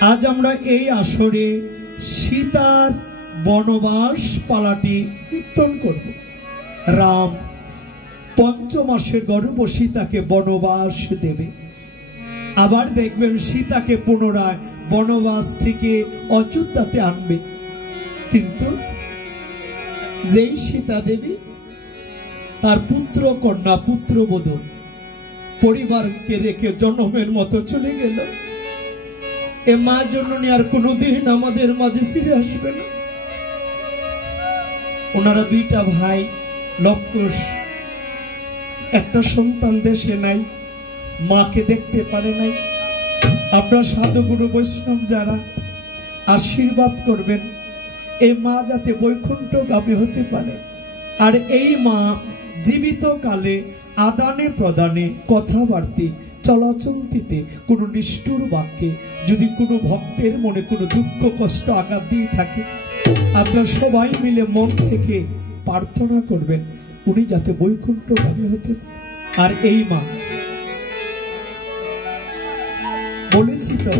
আজ আমরা এই আসরে সীতার বনবাস পালাটি কীর্তন করব। রাম ৫ মাসের গর্ভ সীতাকে বনবাস দেবে। আবার দেখবেন সীতাকে পুনরায় বনবাস থেকে অযোধ্যাতে আনবে। কিন্তু যেই সীতা দেবী তার পুত্র কন্যা পুত্রবধূ পরিবারকে রেখে জনমের মতো চলে গেল, এ মা জননী আর কোনোদিন আমাদের মাঝে ফিরে আসবে না। ওনারা 2টা ভাই লবকুশ, একটা সন্তান দেশে নাই, মাকে দেখতে পারে নাই। আপনারা সাধুগুরু বৈষ্ণব যারা আশীর্বাদ করবেন এই মা যাতে বৈকুণ্ঠগামী হতে পারে। আর এই মা জীবিত কালে আদানে প্রদানে কথাবার্তা চলাচলতিতে কোনো নিষ্ঠুর বাক্যে যদি কোনো ভক্তের মনে কোনো দুঃখ কষ্ট আঘাত দিয়ে থাকে, আপনারা সবাই মিলে মন থেকে প্রার্থনা করবেন উনি যাতে বৈকুণ্ঠগামী হতে। আর এই মা বলেছি তো,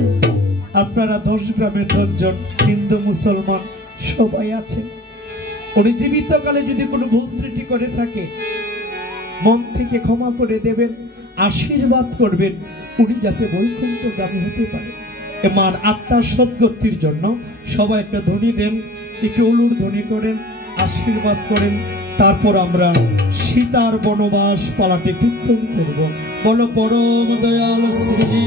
আপনারা 10 গ্রামে 10 জন হিন্দু মুসলমান সবাই আছেন। উনি জীবিতকালে যদি কোনো ভুল ত্রুটি করে থাকে মন থেকে ক্ষমা করে দেবেন, আশীর্বাদ করবেন উনি যাতে বৈকুণ্ঠগামী হতে পারে। মার আত্মার সদ্গতির জন্য সবাই একটা ধ্বনি দেন, একটু উলুর ধ্বনি করেন, আশীর্বাদ করেন। তারপর আমরা সীতার বনবাস পালাটি কীর্তন করব। বলো পরম দয়াল শ্রী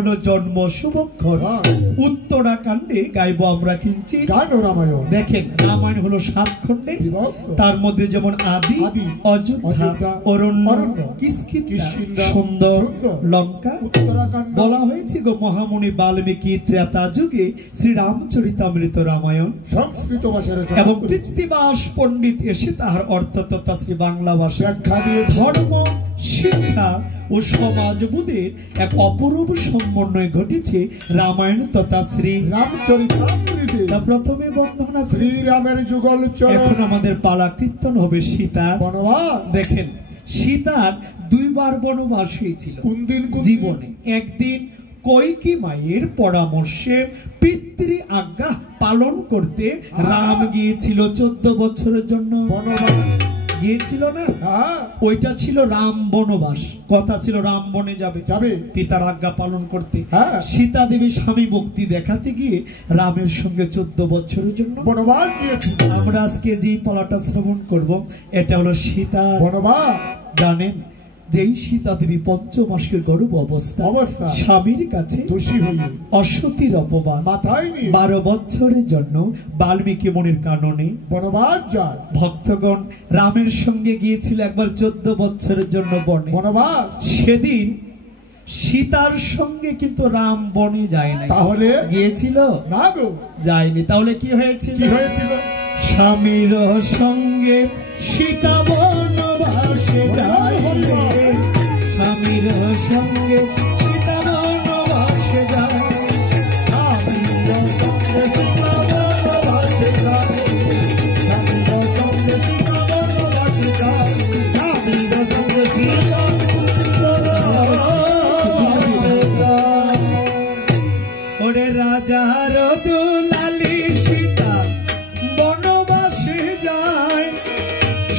হলো জন্ম শুভক্ষর। উত্তরাকাণ্ডে গাইব আমরা কিঞ্চিৎ গান রামায়ণ। দেখেন, রামায়ণ হলো 7 খণ্ডে, তার মধ্যে যেমন আদি, অযোধ্যা, অরণ্য, কিষ্কিন্ধা, সুন্দর, লঙ্কা। উত্তরাকাণ্ড বলা হয়েছে গো মহামুনি বাল্মীকি ত্রেতা যুগে শ্রীরামচরিতামৃত রামায়ণ সংস্কৃত ভাষার এবং কৃত্তিবাস পণ্ডিত এসে তাহার অর্থ তথা শ্রী বাংলা ভাষায় ধর্ম, শিক্ষা ও সমাজবোধের এক অপরূপ সমন্বয় ঘটেছে রামায়ণ তথা শ্রী রামচরিতামৃতে। প্রথমে বন্দনা শ্রীরামের যুগল চরণ। এখন আমাদের পালা কীর্তন হবে সীতার বনবাস। দেখেন, সীতার 2 বার বনবাস হয়েছিল জীবনে। একদিন কইকি মায়ের পরামর্শে পিতৃ আজ্ঞা পালন করতে রাম গিয়েছিল 14 বছরের জন্য বনবাস। গিয়েছিল না, ওইটা ছিল রাম বনবাস। কথা ছিল রাম বনে যাবে পিতার আজ্ঞা পালন করতে। সীতা দেবী স্বামী ভক্তি দেখাতে গিয়ে রামের সঙ্গে 14 বছরের জন্য বনবাস গিয়েছিল। আমরা আজকে যে পালাটা শ্রবণ করব এটা হলো সীতা বনবাস। জানেন, যেই সীতা দেবী 5 মাসের গর্ভ অবস্থা স্বামীর কাছে দোষী হয়ে অসতীর অপমান মাথায় নিয়ে 12 বছরের জন্য বাল্মীকি মুনির কাননে বনবাস যায়। ভক্তগণ রামের সঙ্গে গিয়েছিল একবার 14 বছরের জন্য বনে বনবাস। সেদিন সীতার সঙ্গে কিন্তু রাম বনে যায় না। তাহলে গিয়েছিল না গো, যায়নি। তাহলে কি হয়েছিল? স্বামীর সঙ্গে সীতা বনবাসে যায়, স্বামীর সঙ্গে সীতা বনবাসে যায়, স্বামীর সঙ্গে সীতা বনবাসে যায়, স্বামীর সঙ্গে সীতা বনবাসে যায়, স্বামীর সঙ্গে সীতা বনবাসে যায়। ওরে রাজার দুলালি সীতা বনবাসে যায়,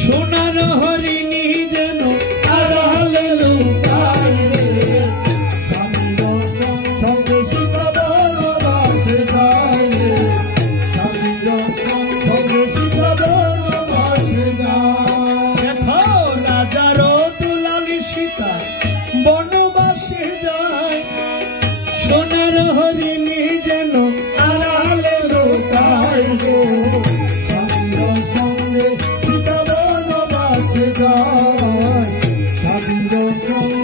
সোনার হরিণী যেন আড়ালে লুকায় রে, স্বামীর সঙ্গে সীতা বনবাসে যায় রে, স্বামীর সঙ্গে সীতা বনবাসে যায়। দেখো, রাজার দুলালি সীতা বনবাসে যায়, সোনার হরিণী যেন আড়ালে লুকায় রে, স্বামীর সঙ্গে সীতা বনবাসে যায়, স্বামীর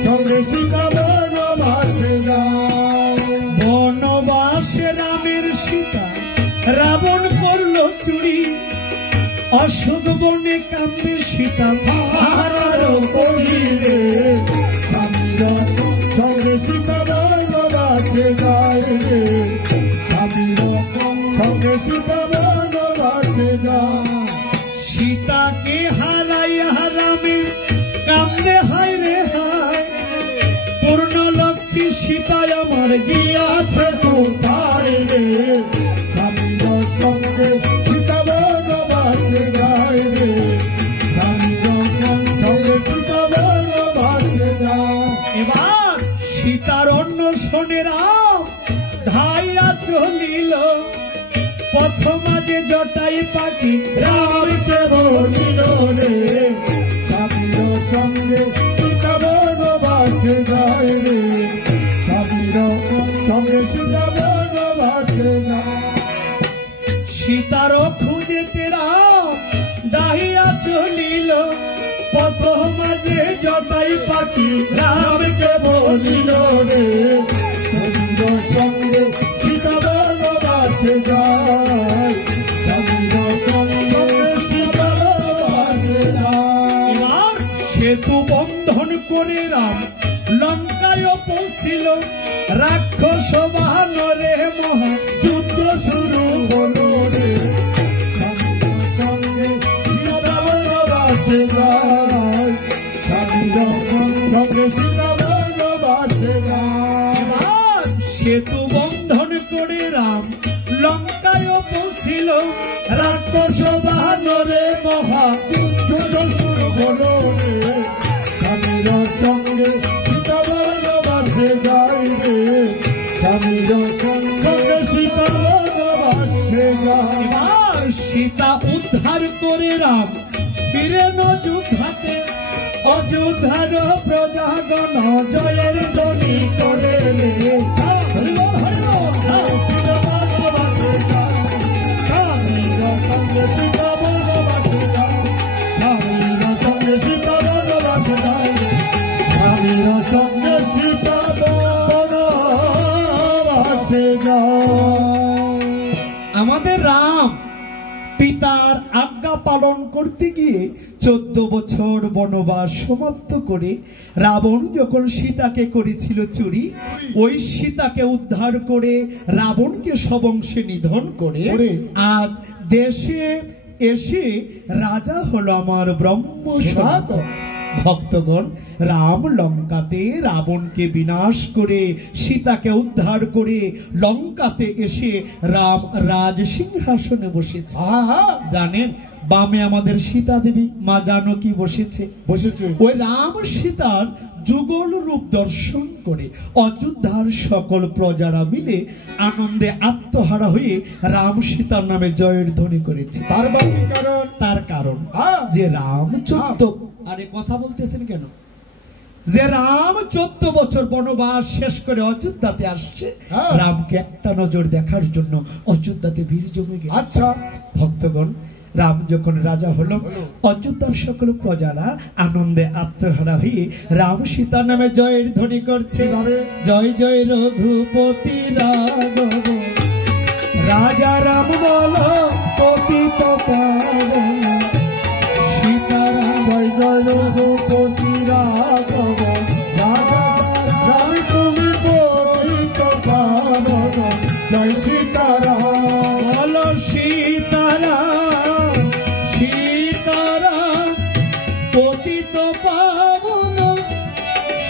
সঙ্গে সীতা বনবাসে যায়। বনবাসে রামের সীতা রাবণ করলো চুরি, অশোক বনে কান্দে সীতা হারারো করি রে, স্বামীর সঙ্গে সীতা বনবাসে যায় রে, স্বামীর সঙ্গে সীতা বনবাসে যায়। সীতাকে হারাইয়া রামে কান্দে হায় রে হায়, পূর্ণ লক্ষ্মী সীতায় আমার গিয়াছে কোথায় রে, স্বামীর সঙ্গে সীতা বনবাসে যায় রে, স্বামীর সঙ্গে সীতা বনবাসে যায়। এবার সীতার অন্বেষণে রাম ধাইয়া চলিল, পথ মাঝে জটাই পাখি রামকে বলিল রে, স্বামীর সঙ্গে সীতা বনবাসে যায় রে, স্বামীর সঙ্গে সীতা বনবাসে যায়। সীতার খুঁজেতে রাম দাহিয়া চলিল, পথ মাঝে জটাই পাখি রামকে বলিল রে, স্বামীর সঙ্গে সীতা বনবাসে যায়, স্বামীর সঙ্গে সীতা বনবাসে যায়। এবার সেতু বন্ধন করে রাম লঙ্কায় পৌঁছিল, রাক্ষস বানরে মহা যুদ্ধ শুরু হলো রে, স্বামীর সঙ্গে সীতা বনবাসে যায়, স্বামীর সঙ্গে সীতা বনবাসে যায়। এবার সেতু বন্ধন করে রাম লঙ্কায় পৌঁছিল, রাক্ষস বানরে মহা যুদ্ধ শুরু হলো রে, স্বামীর সঙ্গে সীতা বনবাসে যায় রে, স্বামীর সঙ্গে সীতা বনবাসে যায়। এবার সীতা উদ্ধার করে রাম ফিরে ন যুদ্ধাতে, অযোধ্যার প্রজাগণ জয়ের ধ্বনি করে রে। আমাদের রাম পিতার আজ্ঞা পালন করতে গিয়ে 14 বছর বনবাস সমাপ্ত করে রাবণ যখন সীতাকে করেছিল চুরি, ওই সীতাকে উদ্ধার করে রাবণকে সবংশে নিধন করে আজ দেশে এসে রাজা হলো আমার ব্রহ্ম সনাতন। ভক্তগণ, রাম লঙ্কাতে রাবণকে বিনাশ করে সীতাকে উদ্ধার করে লঙ্কাতে এসে রাম রাজ সিংহাসনে বসেছে। জানেন, বামে আমাদের সীতা দেবী মা জানকী বসেছে। ওই রাম সীতার যুগল রূপ দর্শন করে অযোধ্যার সকল প্রজারা মিলে আনন্দে আত্মহারা হয়ে রাম সীতার নামে জয়ের ধ্বনি করেছে। তার কারণ যে রাম 14, আরে কথা বলতেছেন কেন? যে রাম 14 বছর বনবাস শেষ করে অযোধ্যাতে আসছে, রামকে একটা নজর দেখার জন্য অযোধ্যাতে ভিড় জমে গেছে। আচ্ছা ভক্তগণ, রাম যখন রাজা হলো, অযোধ্যার সকল প্রজারা আনন্দে আত্মহারা হয়ে রাম সীতার নামে জয়ের ধ্বনি করছে। জয় জয় রঘুপতি রাঘব, রাজা রাম বলো পতিত পাবন। সীতারাম জয় জয় রঘুপতি রাঘব, রাজা রাম তুমি পতিত পাবন। জয় সীতারাম বলো সীতারাম, সীতারাম পতিত পাবন।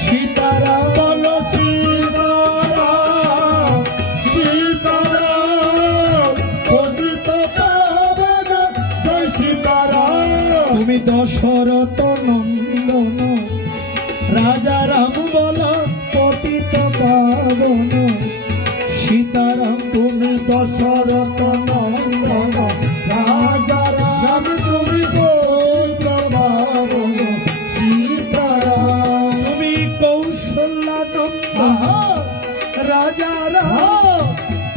সীতারাম বলো সীতারাম, সীতারাম পতিত পাবন। জয় সীতারাম তুমি দশরথ নন্দন, রাজা রাম বলো পতিত পাবন। সীতারাম তুমি দশরথ নন্দন, রাজা রাম তুমি পতিত পাবন। সীতারাম তুমি কৌশল্যা নন্দন, রাজা রাম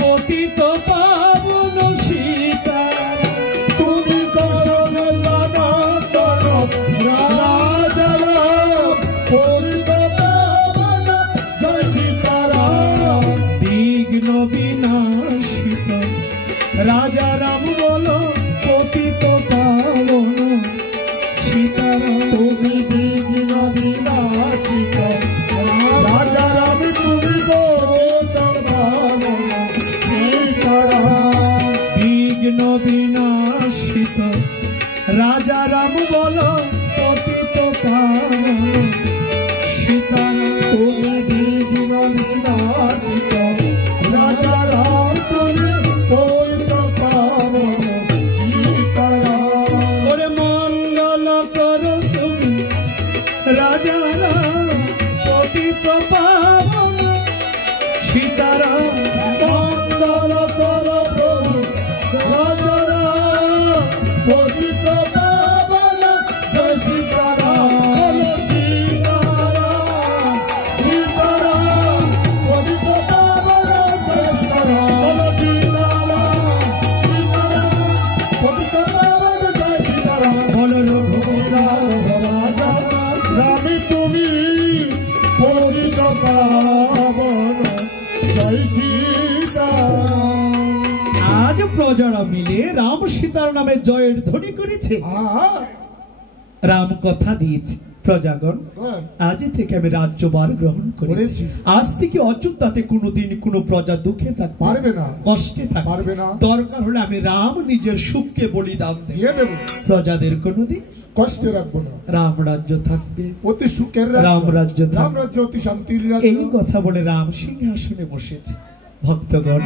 পতিত পাবন। সীতারাম তুমি কৌশল্যা নন্দন, রাজা রাম পতিত পাবন। জয় সীতারাম বিঘ্ন বিনাশিত, রাজা রাম বলো পতিত পাবন। সীতারাম তুমি বিঘ্ন বিনাশিত, রাজা রাম তুমি পতিত পাবন। সীতারাম বিঘ্ন বিনাশিত, রাজা রাম বলো পতিত পাবন। সীতারাম তুমি বিঘ্ন বিনাশিত, রাজা রাম তুমি পতিত পাবন। সীতারাম ওরে মঙ্গল করো তুমি, রাজা রাম পতিত পাবন। সীতারাম মঙ্গল করো তুমি, রাজা রাম পতিত পাবন। জয় সীতারাম সীতারাম, সীতারাম পতিত পাবন। জয় সীতারাম সীতারাম, সীতারাম পতিত পাবন। জয় সীতারাম বল রাজা রামে তুমি পতিত পাবন। জয় সীতারাম। আজ প্রজারা মিলে রাম সীতার নামে জয়ের ধ্বনি করেছে। রাম কথা দিয়েছে, প্রজাগণ আজ থেকে আমি রাজ্যভার গ্রহণ করেছি। আজ থেকে অযোধ্যাতে কোনোদিন কোনো প্রজা দুঃখে থাকতে পারবে না, কষ্টে থাকতে পারবে না। দরকার হলে আমি রাম নিজের সুখকে বলিদান দিয়ে দেব, প্রজাদের কোনোদিন কষ্টে রাখবো না। রাম রাজ্য থাকবে অতি সুখের, রাম রাজ্য রাম রাজ্য অতি শান্তির রাজ্য। এই কথা বলে রাম সিংহাসনে বসেছে। ভক্তগণ,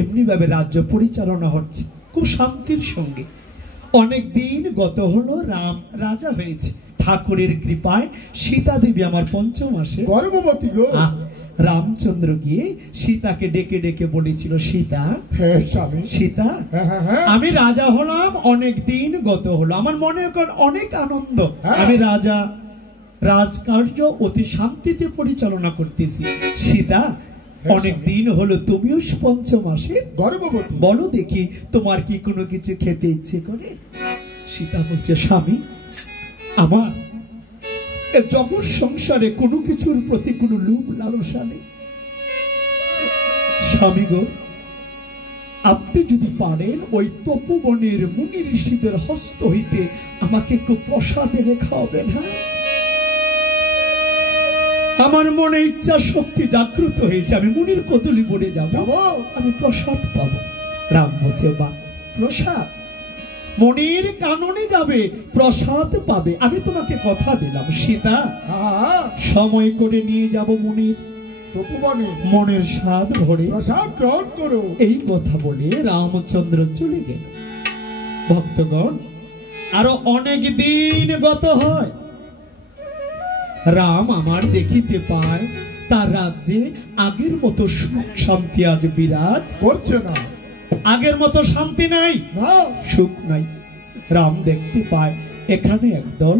এমনি ভাবে রাজ্য পরিচালনা হচ্ছে খুব শান্তির সঙ্গে। অনেক দিন গত হলো, রাম রাজা হয়েছে ঠাকুরের কৃপায়। সীতা দেবী আমার 5 মাসে গর্ভবতী গো। রামচন্দ্র গিয়ে সীতাকে ডেকে ডেকে বলেছিল, সীতা সীতা আমি রাজা হলাম, অনেক দিন গত হলো, আমার মনে এখন অনেক আনন্দ। আমি রাজা রাজকার্য অতি শান্তিতে পরিচালনা করতেছি। সীতা, অনেক দিন হলো, তুমিও পঞ্চমাসে গর্ভবতী। বলো দেখি, তোমার কি কোনো কিছু খেতে ইচ্ছে করে? সীতা বলছে, স্বামী, আমার এ জগৎ সংসারে কোনো কিছুর প্রতি কোনো লোভ লালসা নেই। স্বামী গো, আপনি যদি পারেন ওই তপোবনের মুনি ঋষিদের হস্ত হইতে আমাকে একটু প্রসাদ এনে খাওয়াবেন। হ্যাঁ, আমার মনে ইচ্ছা শক্তি জাগ্রত হয়েছে, আমি মুনির কদলি বনে যাব, আমি প্রসাদ পাবো। রাম বলছে, বা প্রসাদ? মনির কাননে যাবে, প্রসাদ পাবে, আমি তোমাকে কথা দিলাম। সীতা, সময় করে নিয়ে যাব মুনির তপোবনে, মনের স্বাদ ভরে প্রসাদ গ্রহণ করো। এই কথা বলে রামচন্দ্র চলে গেল। ভক্তগণ, আরো অনেক দিন গত হয়, রাম আমার দেখিতে পায় তার রাজ্যে আগের মতো সুখ শান্তি আজ বিরাজ করছে না। আগের মতো শান্তি নাই, সুখ নাই। রাম দেখতে পায় এখানে একদল,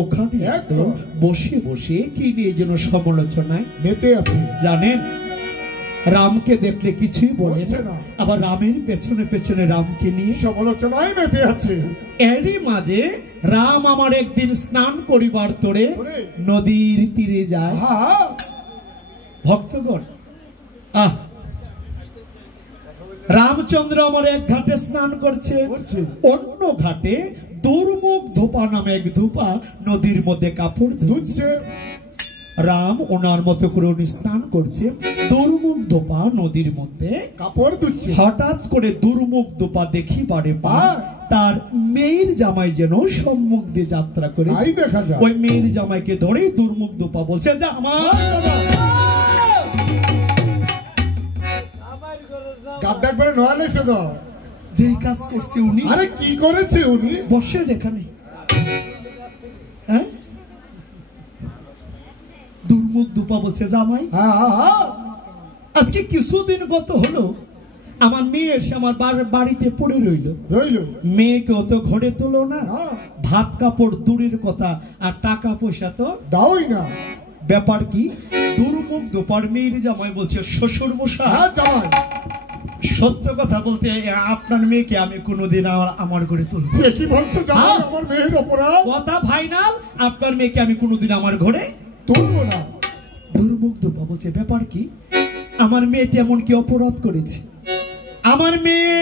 ওখানে একদল, বসে বসে কি নিয়ে যেন সমালোচনায় মেতে আছে। জানেন, রামকে দেখলে কিছুই বলে না, আবার রামের পেছনে পেছনে রামকে নিয়ে সমালোচনায় মেতে আছে। এরই মাঝে রাম আমার একদিন স্নান করিবার তোরে নদীর তীরে যায়। ভক্তগণ, রামচন্দ্র আমার এক ঘাটে স্নান করছে, অন্য ঘাটে দুর্মুখ ধোপা নামে এক ধোপা নদীর মধ্যে কাপড় ধুচ্ছে। রাম ওনার মতো করে উনি স্নান করছে, দুর্মুখ ধোপা নদীর মধ্যে কাপড় ধুচ্ছে। হঠাৎ করে দুর্মুখ ধোপা দেখিবারে তার মেয়ের জামাই যেন সম্মুখ দিয়ে যাত্রা করেছে। ওই মেয়ের জামাইকে ধরে দুর্মুখ ধোপা বলছে, জামাই গাড্ডা করে নয়া নেছে তো, যেই কাজ করছে উনি। আরে কি করেছে উনি? বসেন এখানে। হ্যাঁ, দুর্মুখ ধোপা বলছে, জামাই আজকে কিছুদিন গত হলো আমার মেয়ে এসে আমার বাড়িতে পড়ে রইল। মেয়েকেও তো ঘরে তোলো না, ভাত কাপড় দূরের কথা, আর টাকা পয়সা তো দাওই না। ব্যাপার কি? দুর্মুখ ধোপার মেয়ের জামাই বলছে, শ্বশুর মশাই, সত্য কথা বলতে আপনার মেয়েকে আমি কোনোদিন আমার ঘরে তুলব। কি বলছো জামাই? আমার মেয়ের অপরাধ? কথা ফাইনাল, আপনার মেয়েকে আমি কোনোদিন আমার ঘরে তুলবো না। দুর্মুখ ধোপা বলছে, ব্যাপার কি? আমার মেয়েটা এমন কি অপরাধ করেছে? আমার মেয়ে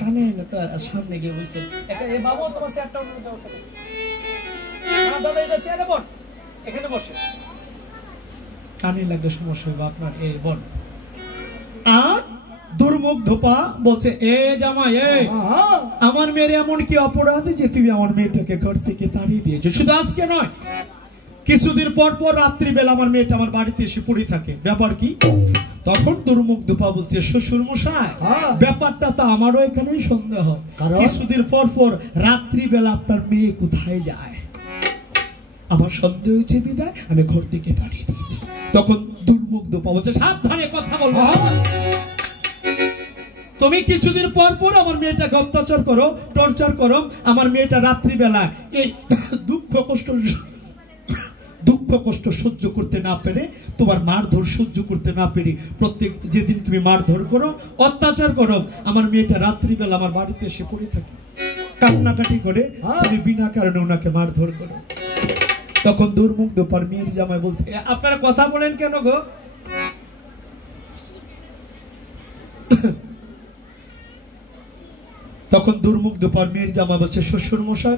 কানে সামনে গিয়ে বলছে, কানে লাগবে, সমস্যা হবে আপনার। এই বল, আর দুর্মুখ ধোপা বলছে, এ জামাই, আমার মেয়ের এমন কি অপরাধ যে তুমি আমার মেয়েটাকে ঘর থেকে তাড়িয়ে দিয়েছো? শুধু আজকে নয়, কিছুদিন পর পর রাত্রিবেলা আমার মেয়েটা আমার বাড়িতে এসে পড়ে থাকে, ব্যাপার কি? তখন দুর্মুখ ধোপা বলছে, শ্বশুর মশাই, ব্যাপারটা তো আমারও এখানেই সন্দেহ। কিছুদিন পর পর রাত্রিবেলা আপনার মেয়ে কোথায় যায়, আমার সন্দেহ হয়েছে, বিদায় আমি ঘর থেকে তাড়িয়ে দিয়েছি। তখন দুর্মুখ ধোপা বলছে, সাবধানে কথা বলবো, তুমি কিছুদিন পর পর আমার মেয়েটাকে অত্যাচার করো, টর্চার করো। আমার মেয়েটা রাত্রিবেলা এই দুঃখ কষ্ট সহ্য করতে না পেরে, তোমার মারধর সহ্য করতে না পেরে, প্রত্যেক যেদিন তুমি মারধর করো, অত্যাচার করো, আমার মেয়েটা রাত্রিবেলা আমার বাড়িতে এসে পড়ে থাকে, কান্নাকাটি করে, তুমি বিনা কারণে ওনাকে মারধর করো। তখন দুর্মুখ ধোপার মেয়ের জামাই বলতে, আপনারা কথা বলেন কেন গো? তখন দুর্মুখ ধোপার মেয়ের জামাই বলছে, শ্বশুর মশাই,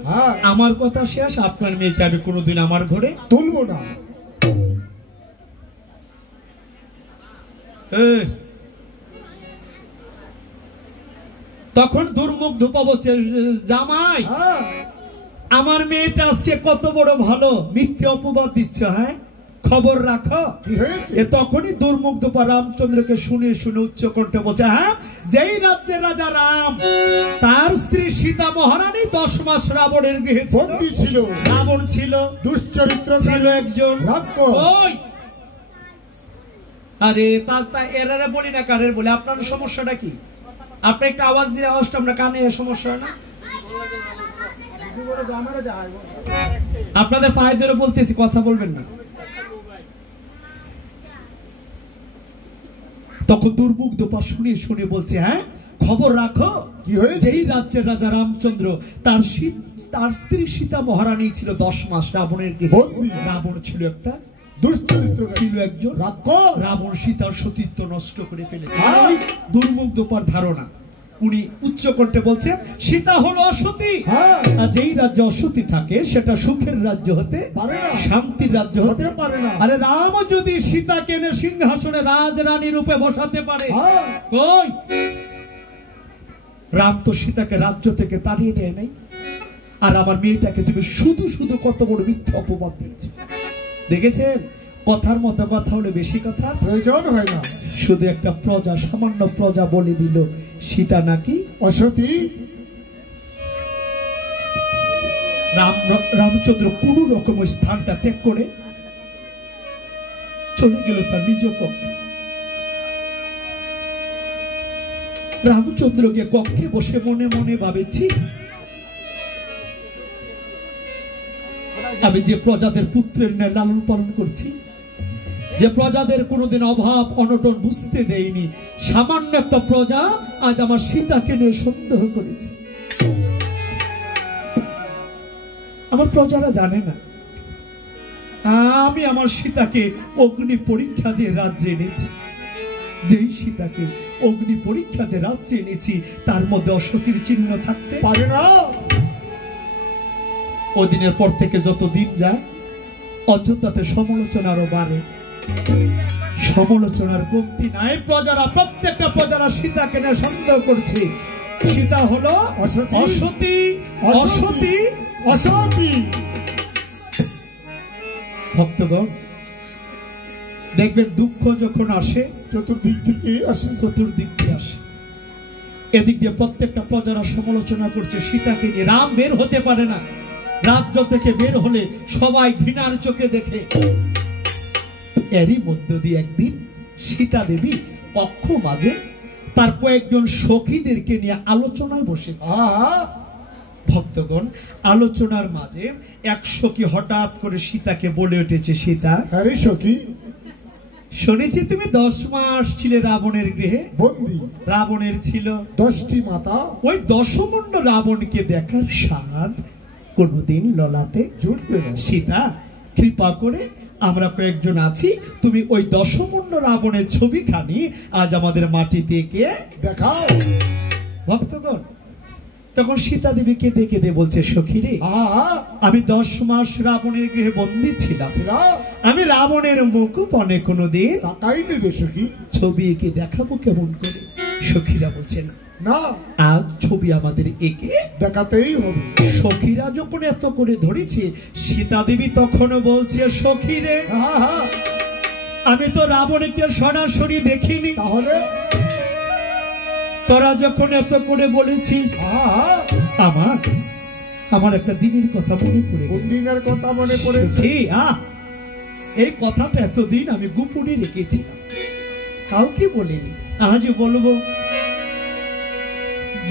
আমার কথা শেষ, আপনার মেয়েকে আমি কোনোদিন আমার ঘরে তুলবো না। তখন দুর্মুখ ধোপা বলছে, জামাই, আমার মেয়েটা আজকে কত বড় ভালো, মিথ্যে অপবাদ দিচ্ছ, হ্যাঁ, খবর রাখো। তখনই দুর্মুখ ধোপা রামচন্দ্রকে শুনে শুনে উচ্চ কণ্ঠে বলছে, হ্যাঁ, যেই রাজ্যের রাজা রাম, তার স্ত্রী সীতা মহারানী 10 মাস রাবণের গৃহে ছিল। রাবণ ছিল দুশ্চরিত্র, ছিল একজন রাক্ষস। আরে তা এরারে বলি না, কারের বলে, আপনার সমস্যাটা কি? আপনি একটা আওয়াজ দিয়ে, আওয়াজটা আমরা কানে, সমস্যা হয় না? আপনাদের পায়ে ধরে বলতেছি, কথা বলবেন না। তখন দুর্মুগ্ধপা শুনে শুনে বলছে, হ্যাঁ খবর রাখো, কি হয়েছে? যেই রাজ্যের রাজা রামচন্দ্র, তার স্ত্রী সীতা মহারানী ছিল 10 মাস রাবণের গৃহে। রাবণ ছিল একটা দুশ্চরিত্র, ছিল একজন রাক্ষস। রাবণ সীতার সতীত্ব নষ্ট করে ফেলেছে। দুর্মুগ্ধপার ধারণা, উনি উচ্চ কণ্ঠে বলছেন, সীতা হলো অসতী। আর যেই রাজ্য অসতী থাকে সেটা সুখের রাজ্য হতে পারে না, শান্তির রাজ্য হতে পারে না। আরে রাম যদি সীতাকে এনে সিংহাসনে রাজরানী রূপে বসাতে পারে, কই রাম তো সীতাকে রাজ্য থেকে তাড়িয়ে দেয় নাই। আর আমার মেয়েটাকে তুমি শুধু শুধু কত বড় মিথ্যা অপবাদ দিয়েছে। দেখেছেন, কথার মতো কথা হলে বেশি কথা প্রয়োজন হয় না। শুধু একটা প্রজা, সামান্য প্রজা বলে দিল সীতা নাকি অসতী। রামচন্দ্র কোন রকম স্থানটা ত্যাগ করে চলে গেল তার নিজ কক্ষে। রামচন্দ্রকে কক্ষে বসে মনে মনে ভাবেছি, আমি যে প্রজাদের পুত্রের ন্যায় লালন পালন করছি, যে প্রজাদের কোনোদিন অভাব অনটন বুঝতে দেয়নি, সামান্য একটা প্রজা আজ আমার সীতাকে নিয়ে সন্দেহ করেছে। আমার প্রজারা জানে না আমি আমার সীতাকে অগ্নি পরীক্ষা দিয়ে রাজ্যে এনেছি। যেই সীতাকে অগ্নি পরীক্ষা দিয়ে রাজ্যে এনেছি তার মধ্যে অসতীর চিহ্ন থাকতে পারে না। ওদিনের পর থেকে যত দিন যায় অযোধ্যাতে সমালোচনা আরো বাড়ে, সমালোচনার কমতি নাই। প্রজারা, প্রত্যেকটা প্রজারা সীতাকে নিয়ে সন্দেহ করছে, সীতা হলো অসতী, অসতী, অসতী। ভক্তগণ দেখবেন, দুঃখ যখন আসে চতুর্দিক থেকে আসে, চতুর্দিক দিয়ে আসে। এদিক দিয়ে প্রত্যেকটা প্রজারা সমালোচনা করছে সীতাকে নিয়ে। রাম বের হতে পারে না, রাজ্য থেকে বের হলে সবাই ঘৃণার চোখে দেখে। এরই মধ্য দিয়ে একদিন সীতা দেবী কক্ষ মাঝে তার কয়েকজন সখীদেরকে নিয়ে আলোচনায় বসেছে। ভক্তগণ, আলোচনার মাঝে এক সখী হঠাৎ করে সীতাকে বলে উঠেছে, সীতা, আরে সখী, শুনেছি তুমি 10 মাস ছিলে রাবণের গৃহে বন্দী। রাবণের ছিল 10টি মাথা। ওই দশমুণ্ড রাবণকে দেখার স্বাদ কোনদিন ললাটে জুটবে না। সীতা, কৃপা করে আমরা কয়েকজন আছি, তুমি ওই দশমুণ্ড রাবণের ছবিখানি আজ আমাদের মাটিতে কে দেখাও। ভক্তগণ, তখন সীতা দেবী কেঁদে কেঁদে বলছে, সখী রে, আমি 10 মাস রাবণের গৃহে বন্দী ছিলাম। আমি রাবণের মুখপনে কোনোদিন তাকাইনি রে সখী, ছবি এঁকে দেখাবো কেমন করে? সখীরা বলছেন, না, আজ ছবি আমাদের এঁকে দেখাতেই হবে। সখীরা যখন এত করে ধরেছে, সীতা দেবী তখন বলছে, সখী রে, আমি তো রাবণকে সরাসরি দেখিনি, তাহলে তোরা যখন এত করে বলেছিস, আমার একটা দিনের কথা মনে পড়ে। কোন দিনের কথা মনে পড়েছে? এই কথাটা এতদিন আমি গোপনে রেখেছিলাম, কাউকে বলিনি, আজ বলবো।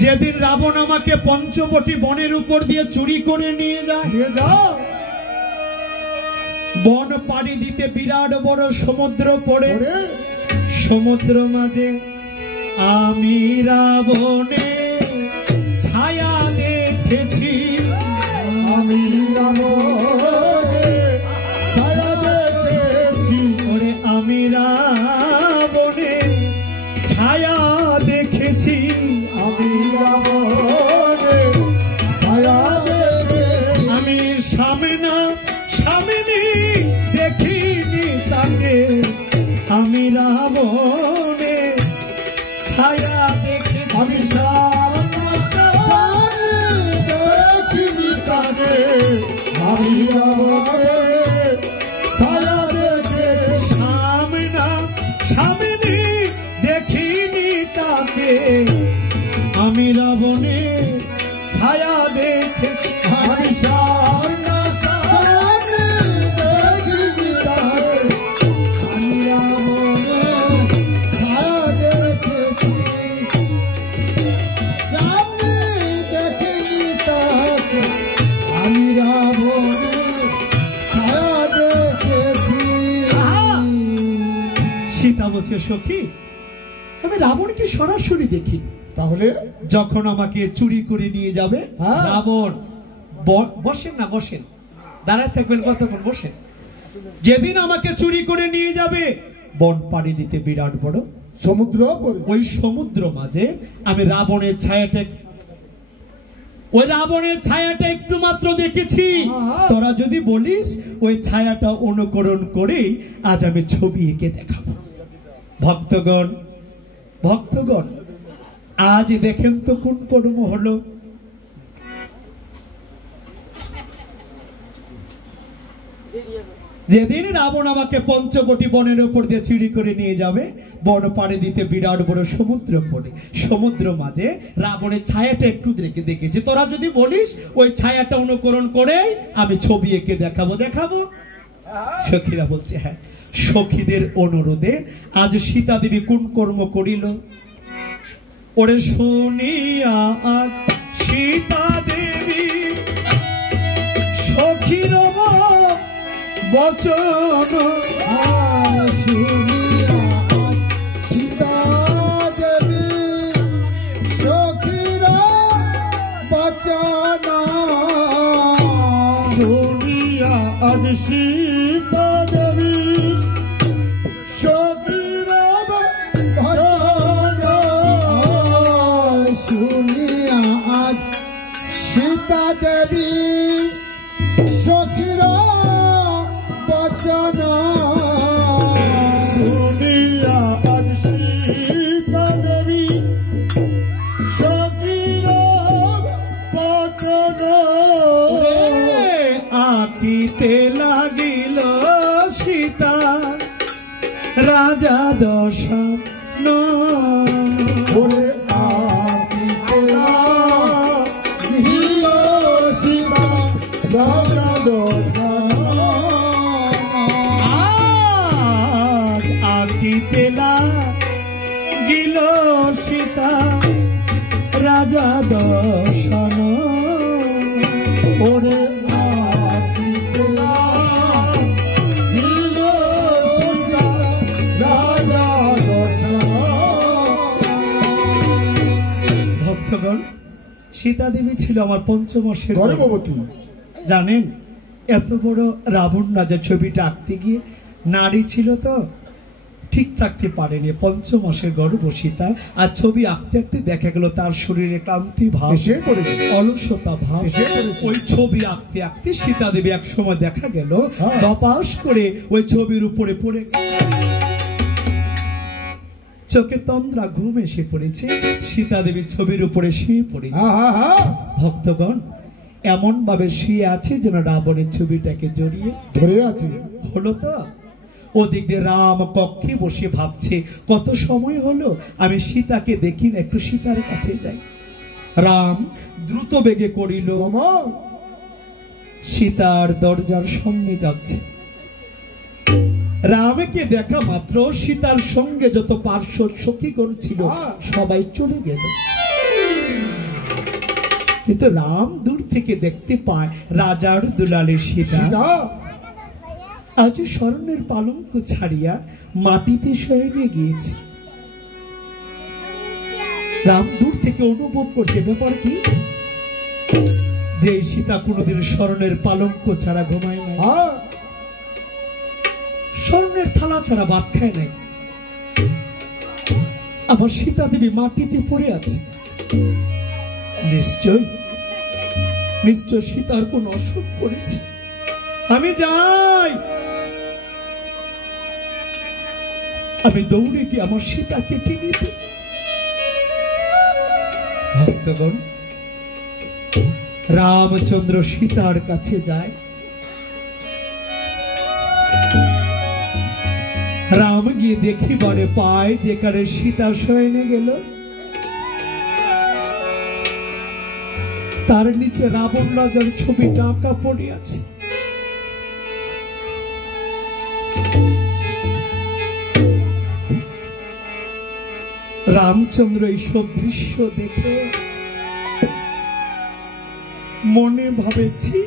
যেদিন রাবণ আমাকে পঞ্চবটি বনের উপর দিয়ে চুরি করে নিয়ে যায়, বন পাড়ি দিতে বিরাট বড় সমুদ্র পড়ে, সমুদ্র মাঝে আমি রাবণে ছায়া দেখেছি, আমি রাবণে ছায়া দেখেছি, ওরে আমি রাবণে ছায়া দেখেছি, আমি রাবণে ছায়া দেখেছি, আমি সামনে দেখিনি তাকে, আমি রাবণে ছায়া দেখে, আমি দেখিনি তাকে, আমি রাবণে ছায়া দেখেছি, সামনে দেখিনি তাকে, আমি রাবণে ছায়া দেখেছি, আমি দেখিনি তাকে, আমি রাবণে ছায়া দেখেছি, সামনে দেখিনি তাকে, আমি রাবণের ছায়া দেখেছি। সীতা বলছে সখী আমি রাবণকে সরাসরি দেখি, তাহলে যখন আমাকে চুরি করে নিয়ে যাবে রাবণ বসেন না বসেন, দাঁড়ায় থাকবেন কতক্ষণ, বসেন। যেদিন আমাকে চুরি করে নিয়ে যাবে বন পাড়ি দিতে বিরাট বড় সমুদ্র, ওই সমুদ্র মাঝে আমি রাবণের ছায়াটা একটু মাত্র দেখেছি। তোরা যদি বলিস ওই ছায়াটা অনুকরণ করেই আজ আমি ছবি এঁকে দেখাবো। ভক্তগণ আজ দেখেন তো কোন কর্ম হলো। যেদিন রাবণ আমাকে পঞ্চবটি বনের উপর দিয়ে চুরি করে নিয়ে যাবে, বন পাড়ে দিতে বিরাট বড় সমুদ্র পড়ে, সমুদ্র মাঝে রাবণের ছায়াটা একটু দেখেছি। তোরা যদি বলিস ওই ছায়াটা অনুকরণ করে আমি ছবি এঁকে দেখাবো। সখীরা বলছে হ্যাঁ। সখীদের অনুরোধে আজ সীতা দেবী কোন কর্ম করিল, ওরে শুনিয়া আজ সীতা দেবী সখীর বচন, শুনিয়া সীতা দেবী সখীর বচন, শুনিয়া আজ সীতা দেবী সখীর বচন, শুনিয়া আজ সীতা দেবী সখীর বচন, শুনিয়া আজ সীতা দেবী সখীর বচন, আঁকিতে লাগিল সীতা রাজা দশান, ওরে আঁকিতে লাগিল সীতা রাজা দশান, আঁকিতে লাগিল সীতা রাজা দশান, ওরে আঁকিতে লাগিল সীতা রাজা দশান। ভক্তগণ সীতা দেবী ছিল আমার পঞ্চমাসের গর্ভবতী। জানেন এত বড় রাবণ রাজার ছবিটা আঁকতে গিয়ে নারী ছিল তো ঠিক থাকতে পারেনি, পঞ্চমাসের গর্ভ সীতা। আর ছবি আঁকতে আঁকতে দেখা গেল তার শরীরে ক্লান্তি ভাব, অলসতা ভাব। ওই ছবি আঁকতে আঁকতে সীতা দেবী এক সময় দেখা গেল দপাস করে ওই ছবির উপরে পড়ে চোখে তন্দ্রা ঘুম এসে পড়েছে, সীতা দেবী ছবির উপরে শুয়ে পড়েছে। ভক্তগণ এমন ভাবে শুয়ে আছে যেন রাবণের ছবিটাকে জড়িয়ে ধরে আছে। হলো তো ওদিক দিয়ে রাম কক্ষে বসে ভাবছে কত সময় হলো আমি সীতাকে দেখি না, একটু সীতার কাছে যাই। রাম দ্রুত বেগে করিল সীতার দরজার সামনে যাচ্ছে। রামকে দেখা মাত্র সীতার সঙ্গে যত পার্শ্ব সখীগণ ছিল সবাই চলে গেল, কিন্তু রাম দূর থেকে দেখতে পায় রাজার দুলালের সীতা আজ স্বর্ণের পালঙ্ক ছাড়িয়া মাটিতে শয়নে গিয়েছে। রাম দূর থেকে অনুভব করছে ব্যাপার কি, যে সীতা কোনোদিন স্বর্ণের পালঙ্ক ছাড়া ঘুমায় না, স্বর্ণের থালা ছাড়া ভাত খায় নাই, আবার সীতা দেবী মাটিতে পড়ে আছে। নিশ্চয় সীতার কোন অসুখ করেছে। আমি যাই, আমি দৌড়ে গিয়ে আমার সীতাকে টেনে দিই। ভক্তগণ রামচন্দ্র সীতার কাছে যায়। রাম গিয়ে দেখিবারে পায় যেখানে সীতা শয়নে গেল তার নিচে রাবণ রাজার ছবিটা আঁকা পড়ে আছে। রামচন্দ্র এইসব দৃশ্য দেখে মনে ভাবেছি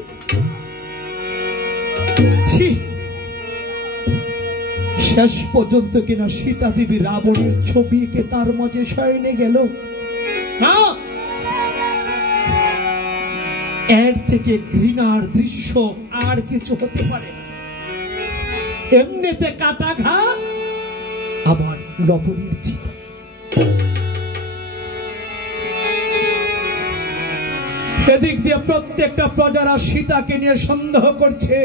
শেষ পর্যন্ত কিনা সীতা দেবী রাবণের ছবি এঁকে তার মাঝে শয়নে গেল না। এর থেকে ঘৃণার দৃশ্য আর কিছু হতে পারে? এমনিতে কাটা ঘা, আবার লবণের চিতা। এদিক দিয়ে প্রত্যেকটা প্রজারা সীতাকে নিয়ে সন্দেহ করছে।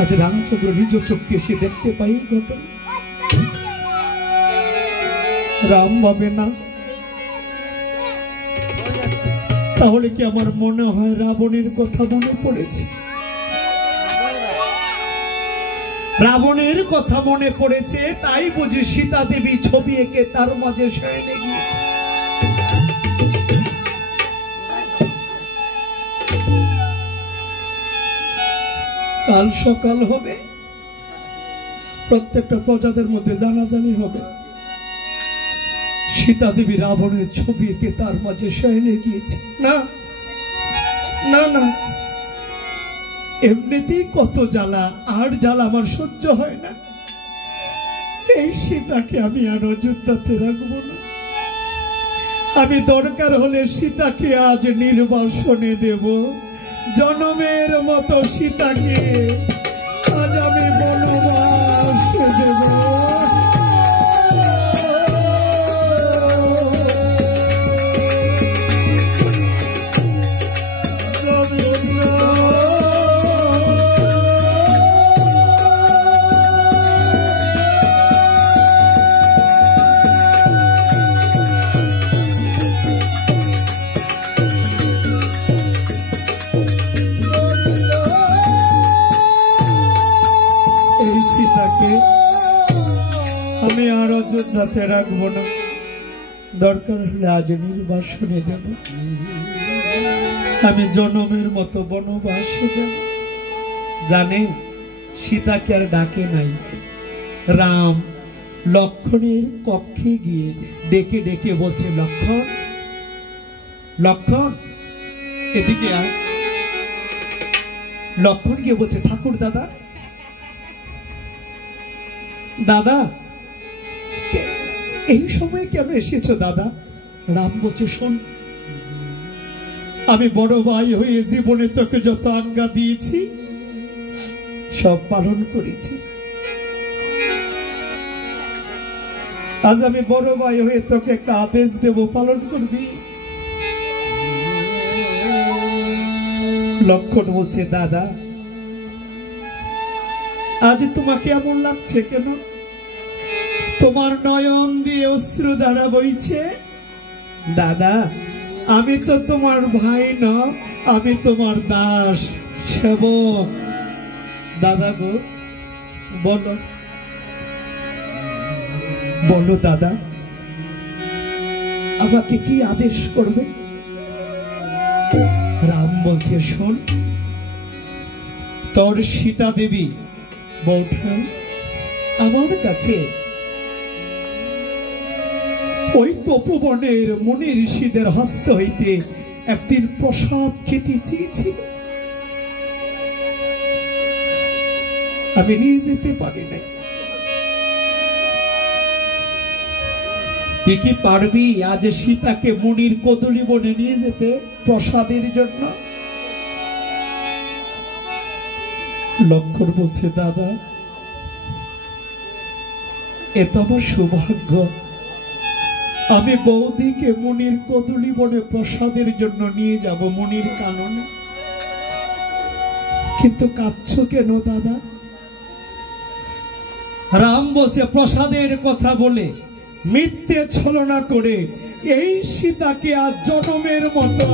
আজ রামচন্দ্র নিজ চোখে এসে দেখতে পাই ঘটনা। রাম ভাবে না, তাহলে কি আমার মনে হয় রাবণের কথা মনে পড়েছে? রাবণের কথা মনে পড়েছে, তাই বুঝি সীতা দেবী ছবি এঁকে তার মাঝে শয়নে গিয়েছে। কাল সকাল হবে, প্রত্যেকটা প্রজাদের মধ্যে জানাজানি হবে সীতা দেবী রাবণের ছবি এঁকে তার মাঝে শয়নে গিয়েছে। না না না, এমনিতেই কত জ্বালা, আর জ্বালা আমার সহ্য হয় না। এই সীতাকে আমি আর অযোধ্যাতে রাখবো না। আমি দরকার হলে সীতাকে আজ নির্বাসনে দেব, জনমের মতো সীতাকে আজ আমি বনবাসে দেব। আমি আর অযোধ্যাতে রাখবো না, দরকার হলে আজ নির্বাসনে দেব, আমি জনমের মতো বনবাসে দেব। জানেন, সীতাকে আর ডাকে নাই, রাম লক্ষণের কক্ষে গিয়ে ডেকে ডেকে বলছে, লক্ষণ লক্ষণ এদিকে আয়। লক্ষণ গিয়ে বলছে, ঠাকুর দাদা দাদা এই সময় কেন এসেছো দাদা? রাম বলছে, শোন, আমি বড় ভাই হয়ে জীবনে তোকে যত আজ্ঞা দিয়েছি সব পালন করেছিস। আজ আমি বড় ভাই হয়ে তোকে একটা আদেশ দেব, পালন করবি? লক্ষণ বলছে, দাদা আজ তোমাকে এমন লাগছে কেন? তোমার নয়ন দিয়ে অশ্রু ধারা বইছে। দাদা, আমি তো তোমার ভাই না, আমি তোমার দাস সেবক। দাদা গো, বলো বলো দাদা, আমাকে কি আদেশ করবে? রাম বলছে, শোন, তোর সীতা দেবী বৌঠান আমার কাছে ওই তপোবনের মুনি ঋষিদের হস্ত হইতে একদিন প্রসাদ খেতে চেয়েছিল, আমি নিয়ে যেতে পারি নাই। তুই কি পারবি আজ সীতাকে মুনির কদলী বনে নিয়ে যেতে প্রসাদের জন্য? লক্ষণ বলছে, দাদা এ তো আমার সৌভাগ্য, আমি বৌদিকে মুনির কদলী বনে প্রসাদের জন্য নিয়ে যাব মুনির কাননে। কিন্তু কাঁদছো কেন দাদা? রাম বলছে, প্রসাদের কথা বলে মিথ্যে ছলনা করে এই সীতাকে আজ জনমের মতো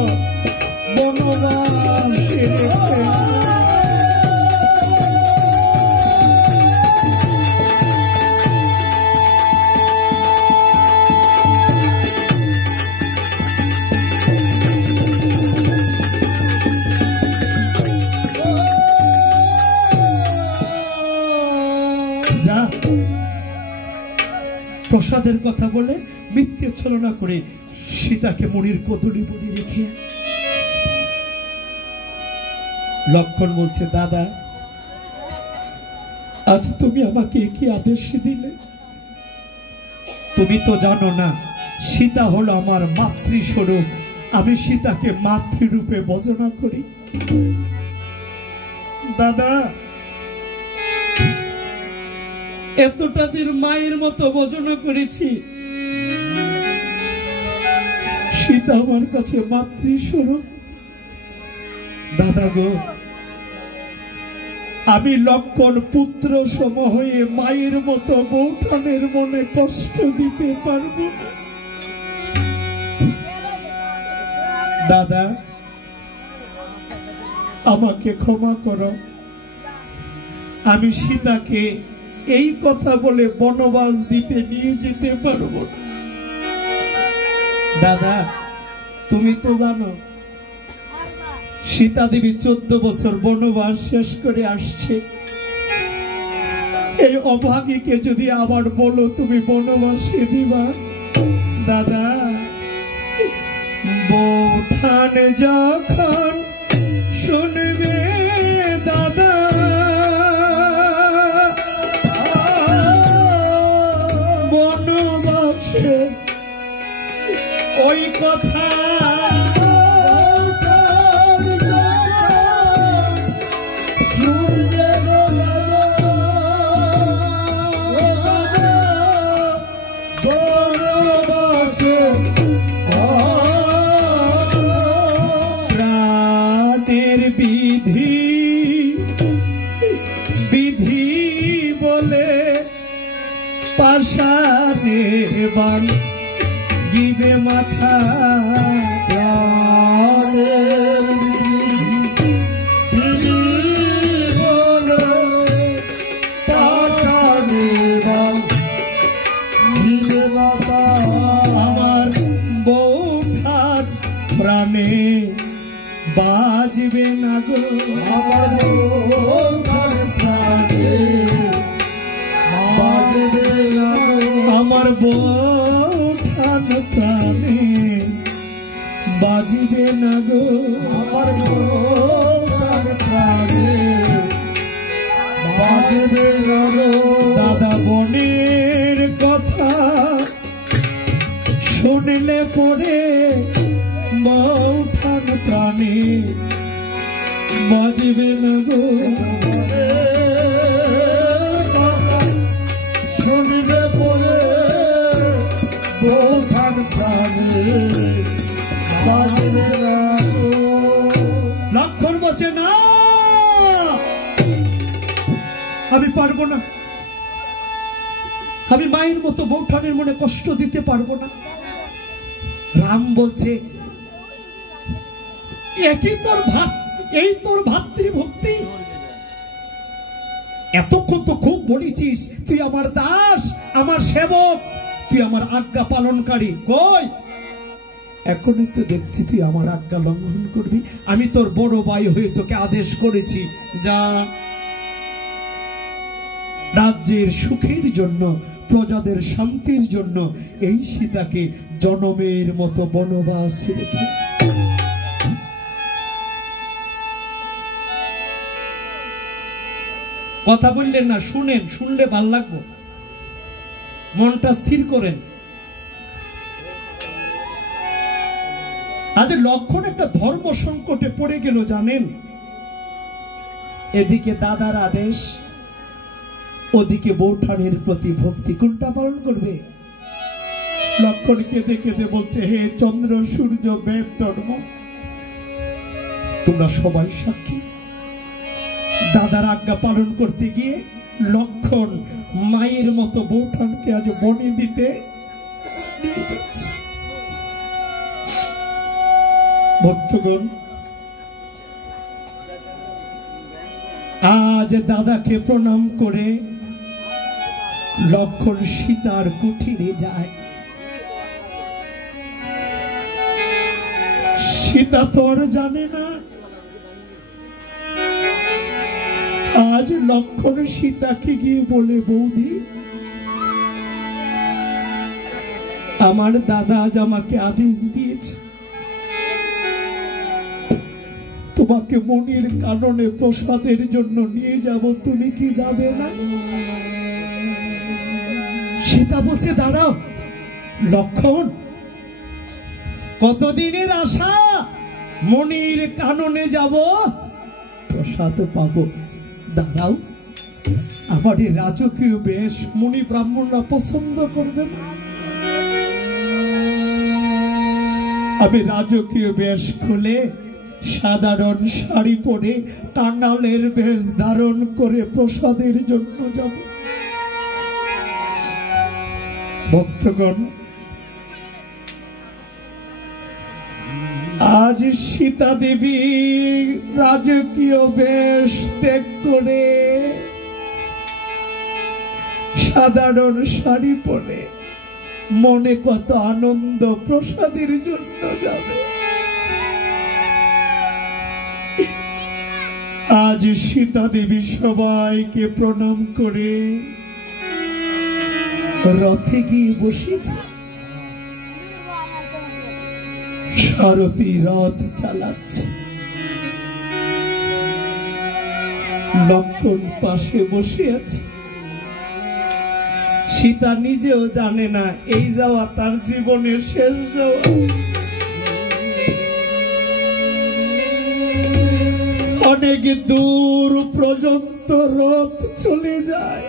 বনবাসে রেখে প্রসাদের কথা বলে মিথ্যে ছলনা করে সীতাকে মনির কদলি বনে রেখে লক্ষণ বলছে, দাদা আজ তুমি আমাকে কি আদেশ দিলে? তুমি তো জানো না সীতা হলো আমার মাতৃস্বরূপ, আমি সীতাকে মাতৃরূপে ভজনা করি। দাদা এতটা দিন মায়ের মতো ভজনা করেছি, সীতা আমার কাছে মাতৃস্বরূপ। দাদা গো, আমি লক্ষণ পুত্র সম হয়ে মায়ের মতো বৌঠানের মনে কষ্ট দিতে পারবো না। দাদা আমাকে ক্ষমা করো, আমি সীতাকে এই কথা বলে বনবাস দিতে নিয়ে যেতে পারবো না। দাদা তুমি তো জানো সীতা দেবী 14 বছর বনবাস শেষ করে আসছে। এই অভাগীকে যদি আবার বলো তুমি বনবাসে দিবা, দাদা বৌঠান যখন শুনবে দাদা বনবাসে ওই কথা পাশানে বান গিবে মাথা, প্রাণের বিধি বলে পাশানে বান গিবে মাথা। আমার বৌঠান প্রাণে বাজবে না গো, আমার বৌঠান প্রাণে আমার বৌঠান প্রাণে বাজিবে না গো, আমার বৌঠান প্রাণে বাজিবে না গো। দাদা বনের কথা শুনলে পরে বৌঠান প্রাণে বাজিবে না গো, শুনলে পরে বৌঠান প্রাণে বাজবে না গো। লক্ষণ বলছে না আমি পারবো না, আমি মায়ের মতো বৌঠানের মনে কষ্ট দিতে পারবো না। রাম বলছে এই তোর ভাতৃভক্তি, এতক্ষণ তো খুব বলেছিস তুই আমার দাস, আমার সেবক, তুই আমার আজ্ঞা পালনকারী, কই এখনই তো দেখছি তুই আমার আজ্ঞা লঙ্ঘন করবি। আমি তোর বড় ভাই হয়ে তোকে আদেশ করেছি, যা রাজ্যের সুখের জন্য, প্রজাদের শান্তির জন্য এই সীতাকে জনমের মতো বনবাস রেখে। কথা বললেন না, শুনেন, শুনলে ভাল লাগবে, মনটা স্থির করেন। আজ লক্ষণ একটা ধর্ম সংকটে পড়ে গেল জানেন, এদিকে দাদার আদেশ, ওদিকে বৌঠানের প্রতি ভক্তি, কোনটা পালন করবে? লক্ষণ কেঁদে কেঁদে বলছে, হে চন্দ্র সূর্য বেদ ধর্ম, তোমরা সবাই সাক্ষী, দাদার আজ্ঞা পালন করতে গিয়ে লক্ষণ মায়ের মতো বৌঠানকে আজ বনে দিতে নিয়ে যাচ্ছে। ভক্তগণ, আজ দাদাকে প্রণাম করে লক্ষণ সীতার কুঠিরে যায়। সীতা তো আর জানে না আজ লক্ষণ সীতাকে গিয়ে বলে, বৌদি আমার দাদা আজ আমাকে আদেশ দিয়েছে, তোমাকে মনির কাননে প্রসাদের জন্য নিয়ে যাব, তুমি কি যাবে না? সীতা বলছে, দাঁড়াও লক্ষণ, কতদিনের আশা, মনির কাননে যাব, প্রসাদ পাবো। দাঁড়াও, আমার এই রাজকীয় বেশ মুনি ব্রাহ্মণরা পছন্দ করবে না। আমি রাজকীয় বেশ খুলে সাধারণ শাড়ি পরে কাঙালের বেশ ধারণ করে প্রসাদের জন্য যাব। ভক্তগণ, আজ সীতা দেবী রাজকীয় বেশ ত্যাগ করে সাধারণ শাড়ি পরে মনে কত আনন্দ, প্রসাদের জন্য যাবে। আজ সীতা দেবী সবাইকে প্রণাম করে রথে গিয়ে বসেছে। সারথি রথ চালাচ্ছে, লক্ষণ পাশে বসে আছে। সীতা নিজেও জানে না এই যাওয়া তার জীবনের শেষ যাওয়া। অনেক দূর পর্যন্ত রথ চলে যায়।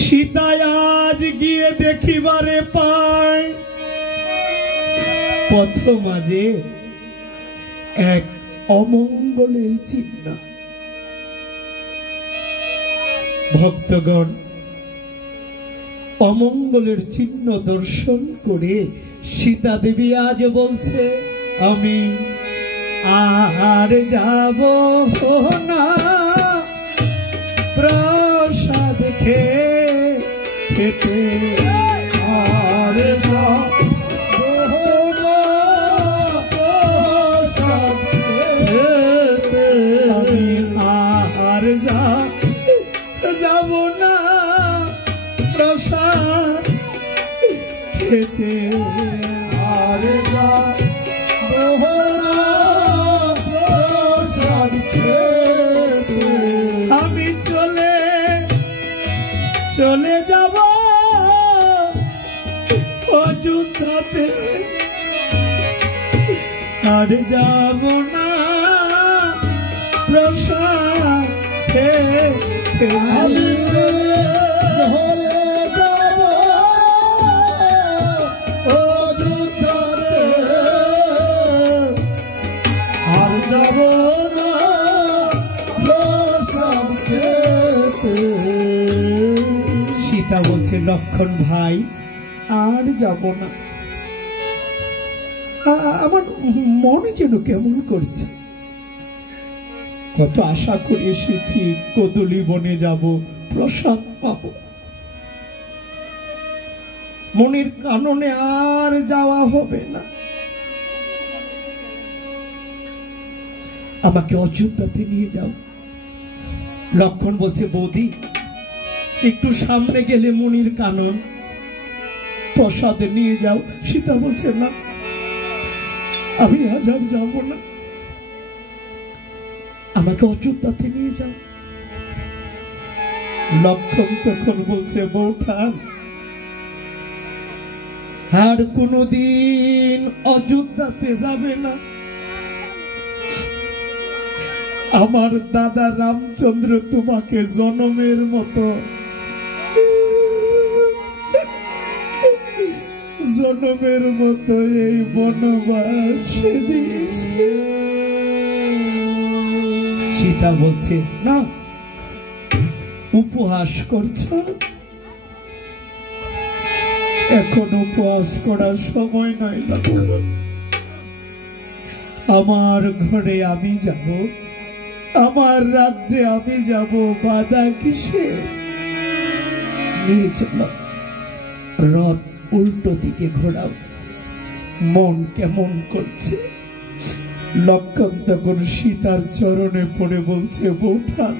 সীতা আজ গিয়ে দেখিবারে পায় পথ মাঝে এক অমঙ্গলের চিহ্ন। ভক্তগণ, অমঙ্গলের চিহ্ন দর্শন করে সীতা দেবী আজ বলছে, আমি আর যাব না প্রসাদ খেতে, আর যাব না প্রসাদ খেতে, আমি আর যাব না প্রসাদ খেতে, আর যাব না প্রসাদ খেতে, আমি চলে যাব অযোধ্যাতে, আর যাব না প্রসাদ খেতে, আমি যাব অযোধ্যাতে, আর যাব না প্রসাদ খেতে। সীতা বলছে, লক্ষণ ভাই আর যাব না, আমার মনে যেন কেমন করছে। কত আশা করে এসেছি, কদলি বনে যাব, প্রসাদ পাবো, মনির কাননে আর যাওয়া হবে না। আমাকে অযোধ্যাতে নিয়ে যাও। লক্ষণ বলছে, বৌদি একটু সামনে গেলে মনির কানন, প্রসাদে নিয়ে যাও। সীতা বলছে, না আমি আজ আর যাব না, আমাকে অযোধ্যাতে নিয়ে যাও। লক্ষণ তখন বলছে, বৌঠান আর কোনদিন অযোধ্যাতে যাবে না। আমার দাদা রামচন্দ্র তোমাকে জনমের মতো এই বনবাস দিয়েছে। সীতা বলছে, না উপহাস করছো, এখন উপহাস করার সময় নয়। লক্ষণ, আমার ঘরে আমি যাব, আমার রাজ্যে আমি যাব, বাধা কিসে? নিয়ে চলো, রথ উল্টো দিকে ঘোরাও, মন কেমন করছে। লক্ষণ তখন সীতার চরণে পড়ে বলছে, বৌঠান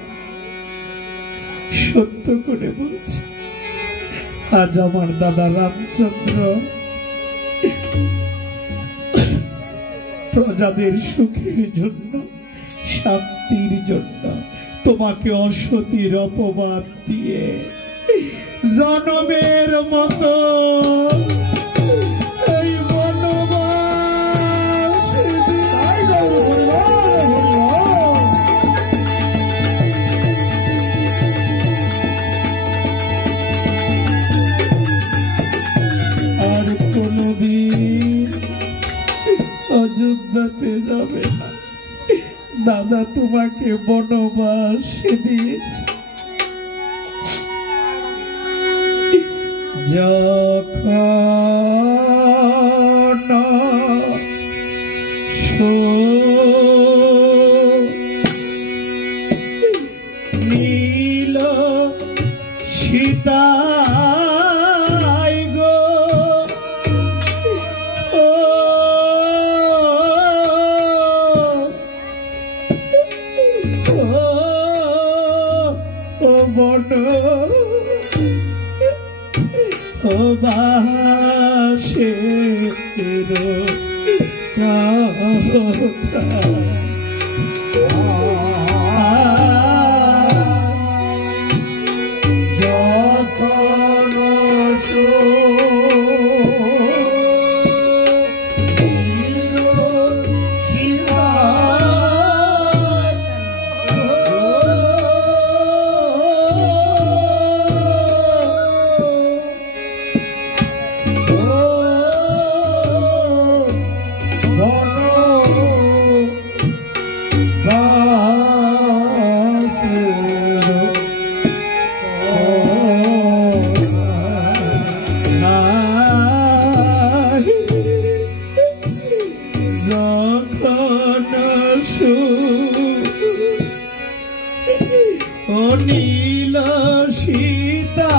সত্য করে বলছে, আজ আমার দাদা রামচন্দ্র প্রজাদের সুখের জন্য, শান্তির জন্য তোমাকে অসতীর অপবাদ দিয়ে জনমের মতো এই বনবাস আর কোনদিন অযোধ্যাতে যাবে না। দাদা তোমাকে বনবাসে দিয়েছে। যখন নীল সীতা নীল সীতা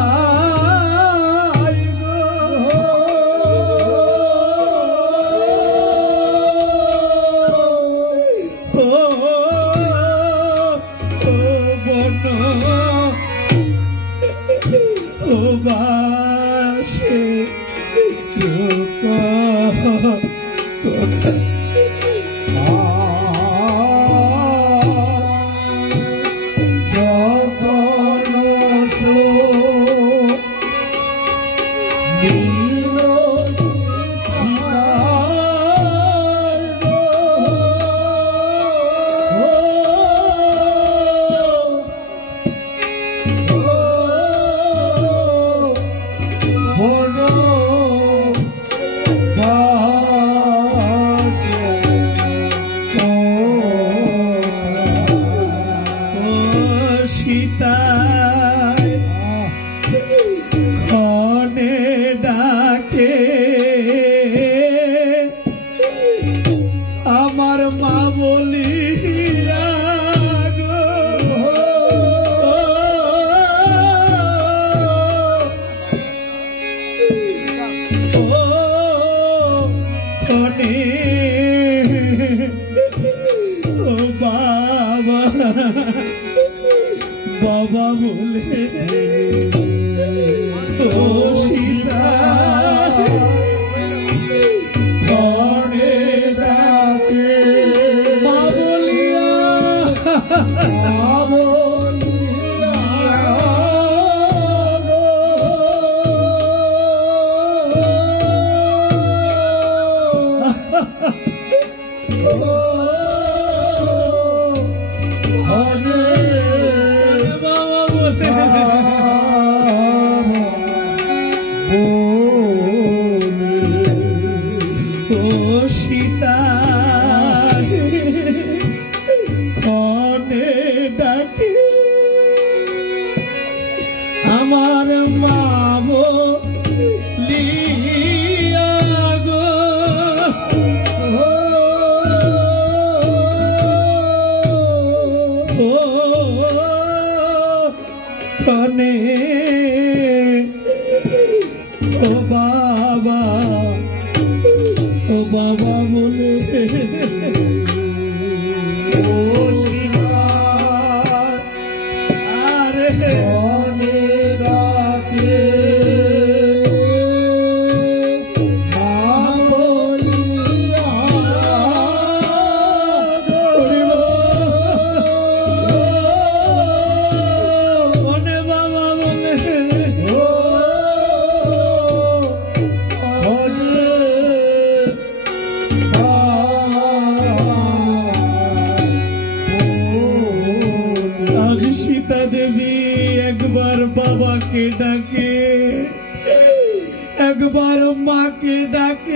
বাসে বাবা বলে ও সীতা ঘরে ডাকে মা বলিয়া সীতা ঘরে ডাকে আমার মা বলিয়া গো কনে ও বাবা বলে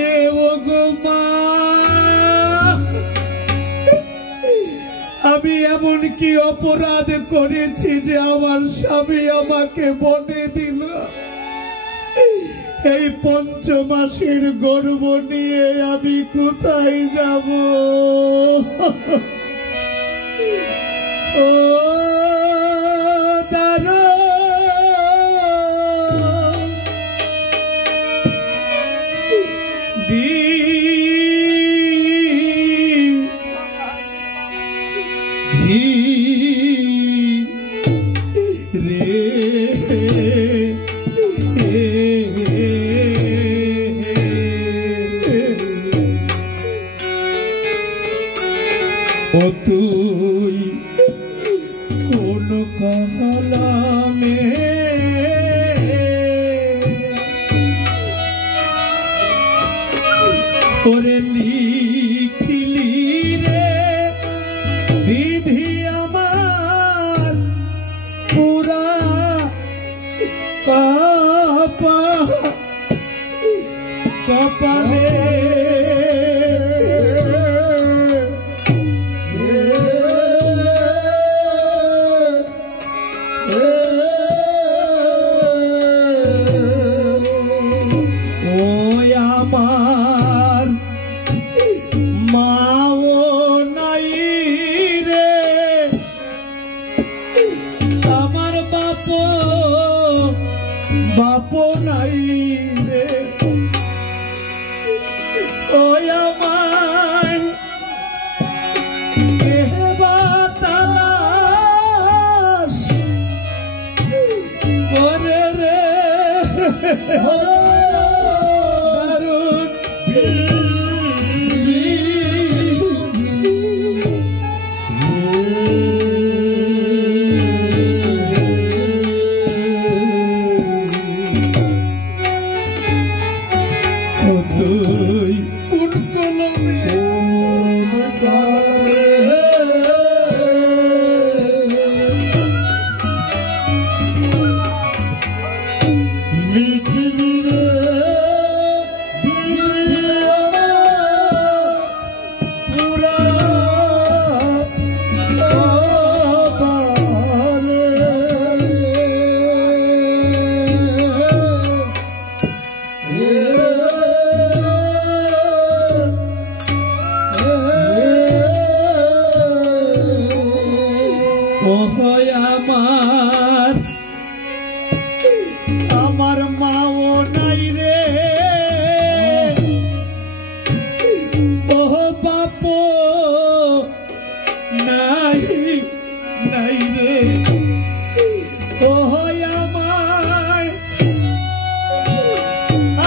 রে ও গো মা, আমি এমন কি অপরাধ করেছি যে আমার স্বামী আমাকে বনে দিল? এই 5 মাসের গর্ভ নিয়ে আমি কোথায় যাব? ও ও তুই কোন কলমে ওরে লিখিলি রে বিধি আমার পুরা কপালে আমার মাও নাই রে, আমার বাপ নাই রে, ওই আমার তালাশ করে রে তুই কোন কলমে লিখলি রে পুরা আমার মাও নাই রে, ও বাপ নাই রে, ও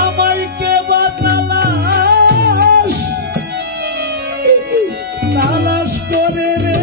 আমায় কে বা তালাশ করে রে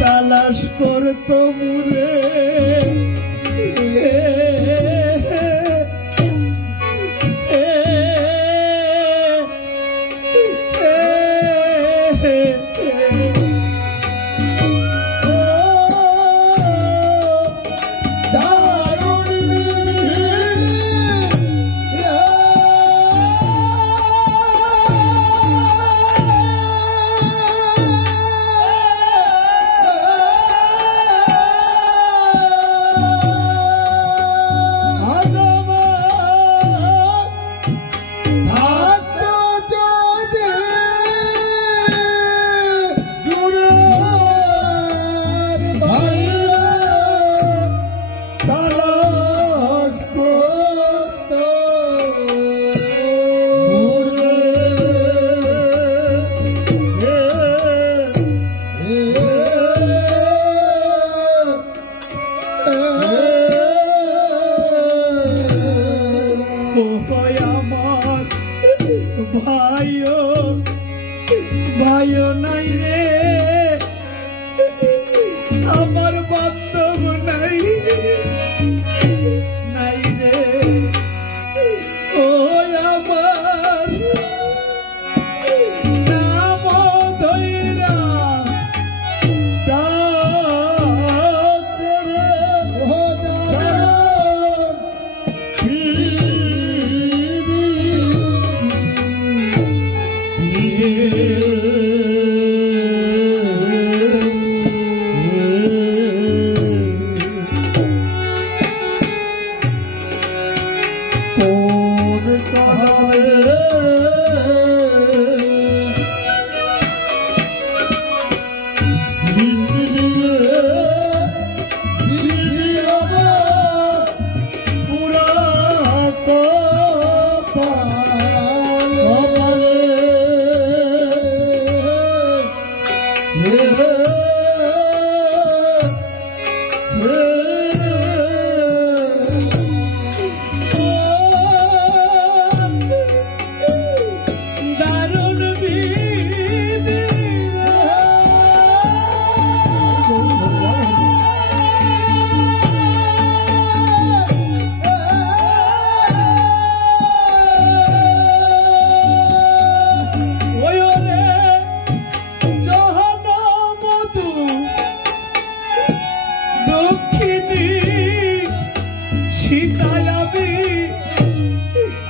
তালাশ করতো মুরে ভাইও ভাইও নাই রে আমার বান্ধব নাই নাই রে ও আমার নাম ধইরা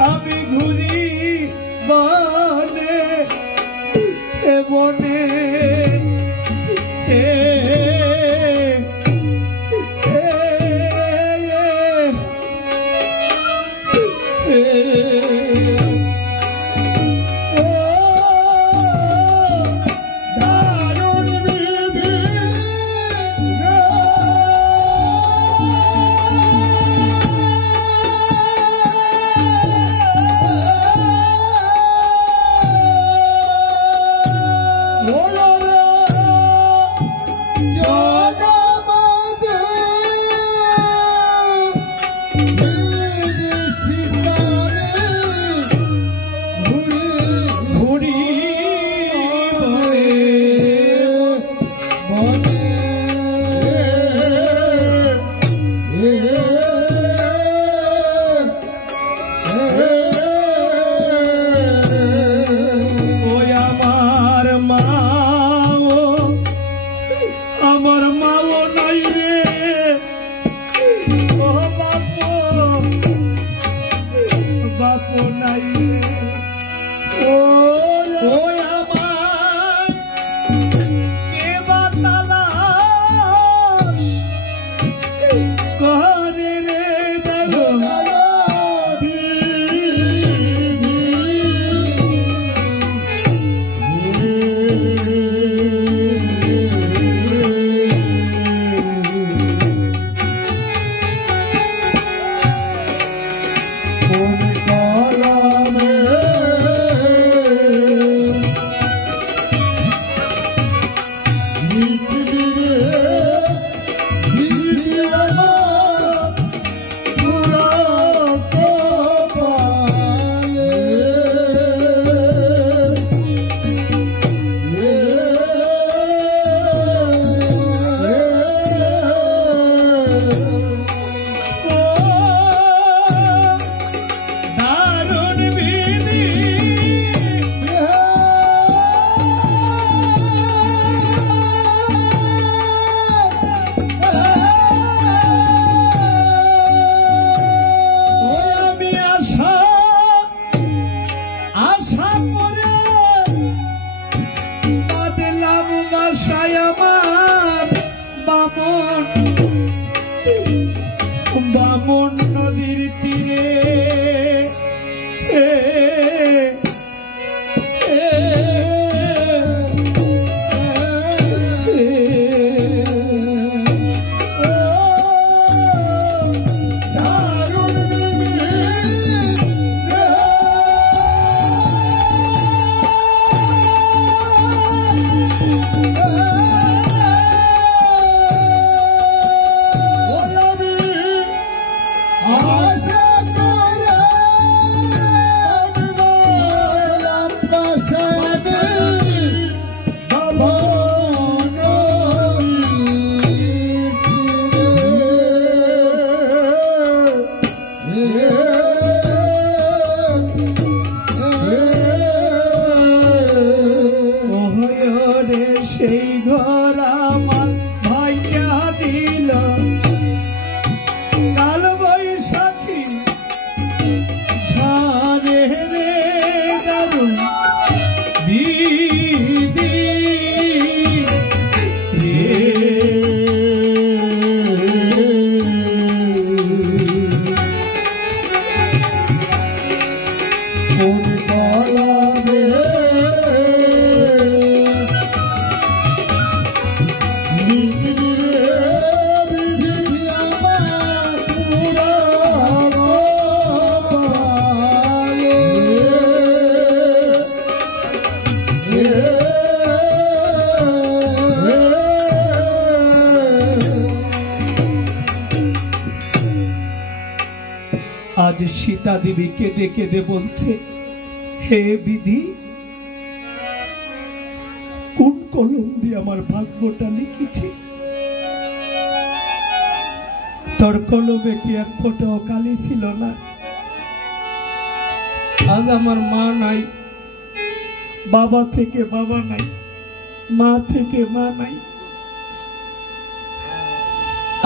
আমি ঘুরি বনে বনে বামন নদীর তীরে आज सीता देवी केदे केदे बोलছে हे विधि কোন কলম দিয়ে আমার ভাগ্যটা লিখেছি তোর কলমে কি এক ফোঁটাও কালি ছিল না আজ আমার মা নাই বাবা থেকে বাবা নাই মা থেকে মা নাই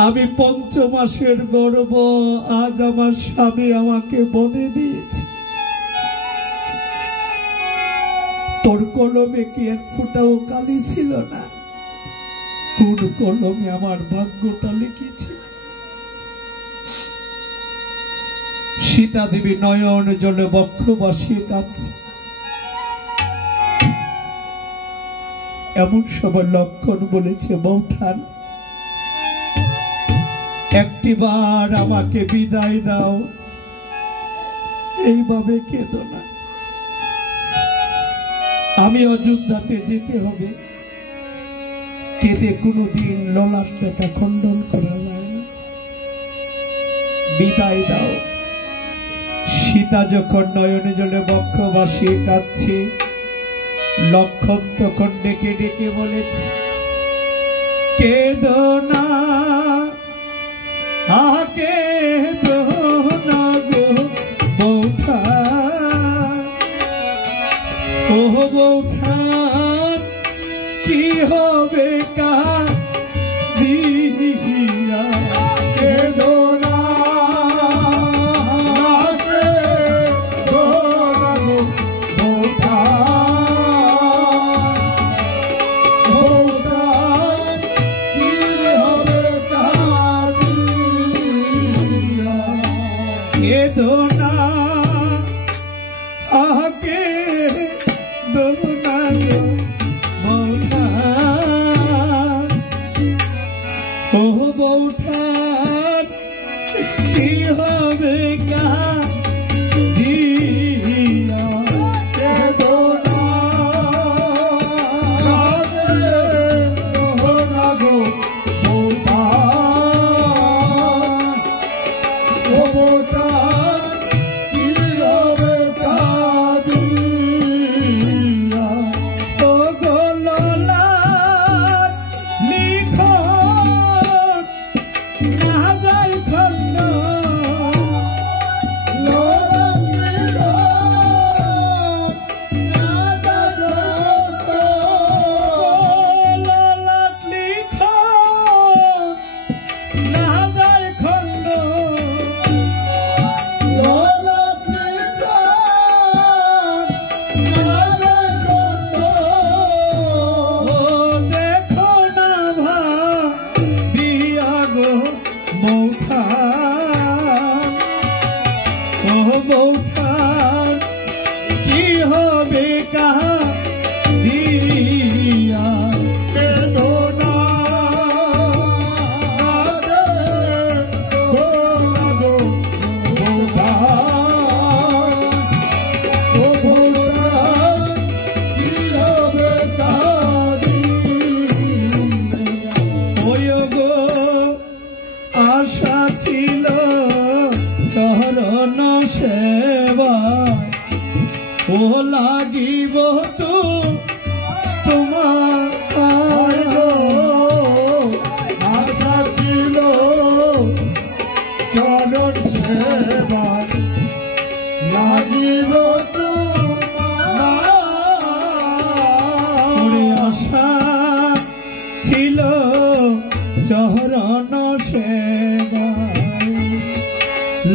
আমি ৫ মাসের গর্ভ আজ আমার স্বামী আমাকে বনে দিয়েছে তোর কলমে কি এক ফোঁটাও কালি ছিল না কোন কলমে আমার ভাগ্যটা লিখেছে सीता देवी नयन जले बक्ष बसिए काঁদছে এমন সময় লক্ষণ বলেছে বৌঠান একটিবার আমাকে বিদায় দাও এইভাবে কেঁদো না আমি অযোধ্যাতে যেতে হবে কেঁদে কোনোদিন ললাট রেখা খণ্ডন করা যায় না বিদায় দাও सीता যখন নয়নে জলে বক্ষ ভাসিয়ে কাঁদছে লক্ষণ তখন ডেকে ডেকে বলেছে কেঁদো না কেঁদো না গো বৌঠান ও বৌঠান কি হবে কাঁদিয়া কেঁদো না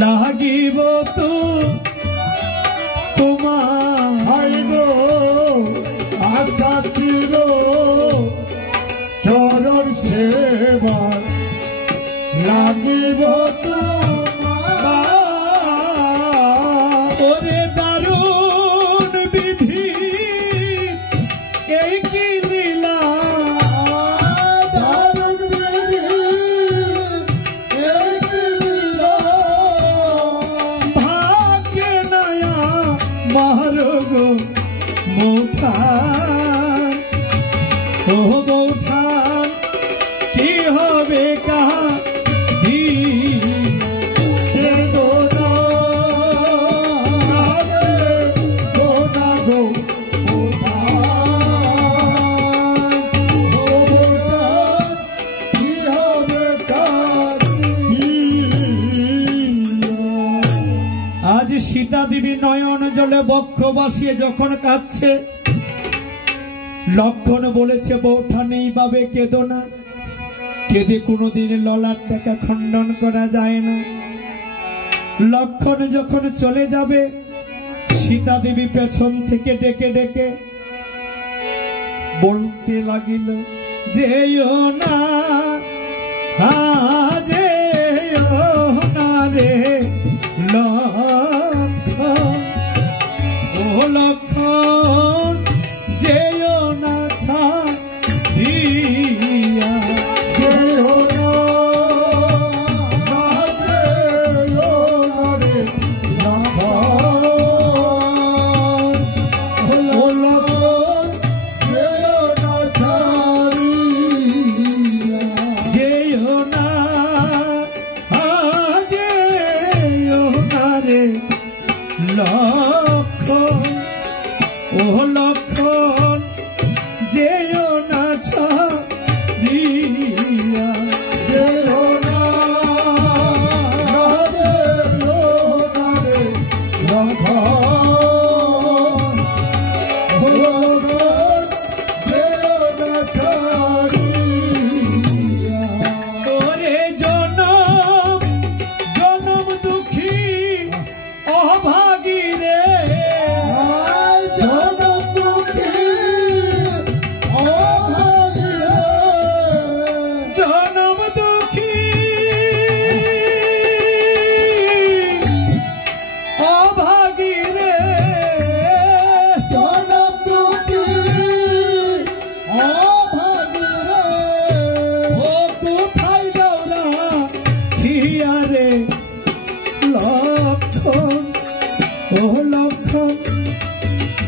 লাগিব তো তোমার সাথীর চরণ সেবার লাগিব ওরে দারুণ বিধি এই কি লীলা দারুণ বিধি এই কি লীলা ভাগ্যে নয়া মারগ মুঠান ও গৌঠান কি হবে কাহা আজ সীতা দেবী নয়ন জলে বক্ষ বাসিয়ে যখন কাঁদছে, লক্ষণ বলেছে বৌঠান এইভাবে কেঁদো না, কেঁদে কোনোদিন ললাট টাকা খণ্ডন করা যায় না। লক্ষণ যখন চলে যাবে, সীতা দেবী পেছন থেকে ডেকে ডেকে বলতে লাগিল, যেও না যেও না রে লক্ষণ, ও লক্ষণ যেও না ছাড়িয়া, যেও না রে লক্ষণ, ও লক্ষণ যেও না ছাড়িয়া, যেও না রে লক্ষণ, ও লক্ষণ যেও না ছাড়িয়া, যেও না রে লক্ষণ, ও লক্ষণ যেও না ছাড়িয়া। ওরে জনম জনম দুঃখী অভাগী রে, জনম দুঃখী অভাগী রে, জনম দুঃখী অভাগী রে, জনম দুঃখী অভাগী রে, ও কোথায় যাওরা খিয়া রে লক্ষণ, ও লক্ষণ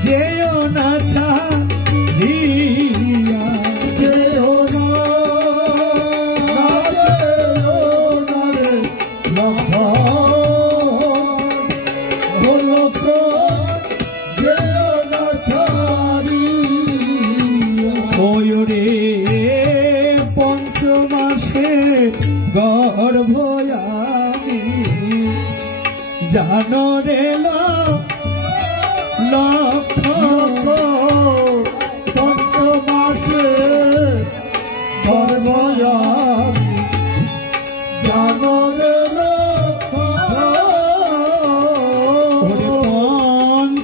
যেও না ছাড়িয়া, যেও না রে লক্ষণ, ও লক্ষণ যেও না ছাড়িয়া। ওই রে পঞ্চমাসে গর্ভ আমি জানো রে লক্ষণ, পঞ্চমাসে গর্ভয়ামি জানো রে ওরে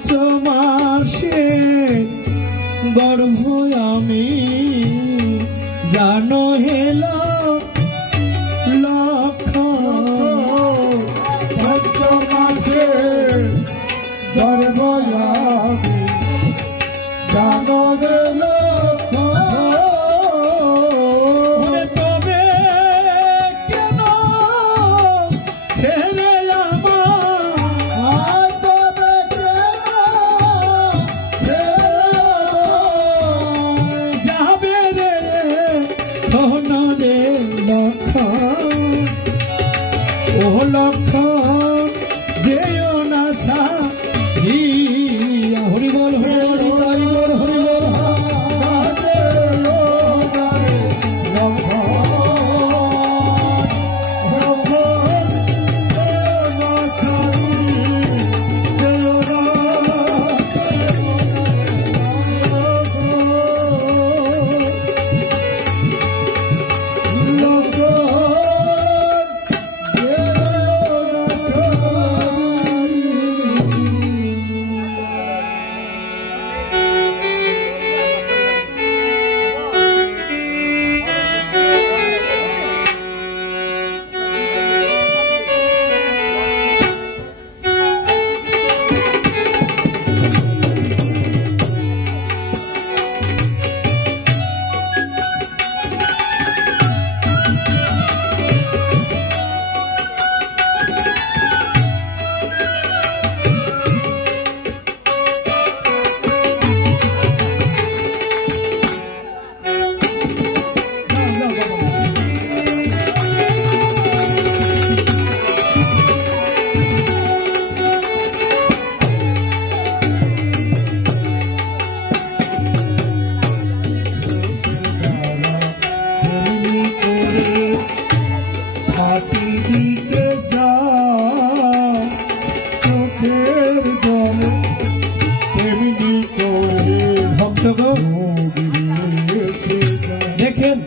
পঞ্চমাসে গর্ভ আমি জানো হেলা লক্ষণ, পঞ্চমাসে গর্ভয়ামি জানো রে ওরে তবে কেন ছেড়ে আমার, তবে কেন ভক্তগণ দেখেন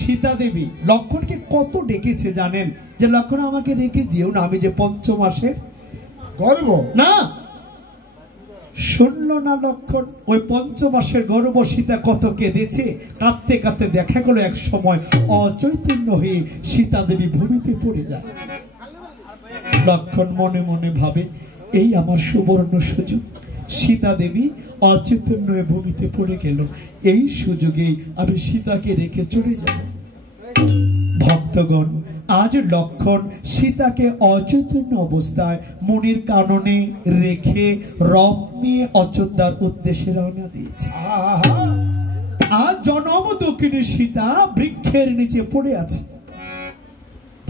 সীতা দেবী লক্ষণকে কত ডেকেছে জানেন, যে লক্ষণ আমাকে রেখে যেও না, আমি যে 5 মাসের গর্ব না। শুনল না লক্ষণ, ওই 5 মাসের গর্ভ সীতা কত কেঁদেছে, কাঁদতে কাঁদতে দেখা গেল এক সময় অচৈতন্য হয়ে সীতা দেবী ভূমিতে পড়ে যায়। লক্ষণ মনে মনে ভাবে এই আমার সুবর্ণ সুযোগ, সীতা দেবী অচৈতন্য হয়ে ভূমিতে পড়ে গেল, এই সুযোগে আমি সীতাকে রেখে চলে যাব। ভক্তগণ আজ লক্ষণ সীতাকে অচৈতন্য অবস্থায় মনির কাননে রেখে রথ নিয়ে অযোধ্যার উদ্দেশ্যে রওনা দিয়েছে। আজ জনম দক্ষিণী সীতা বৃক্ষের নিচে পড়ে আছে।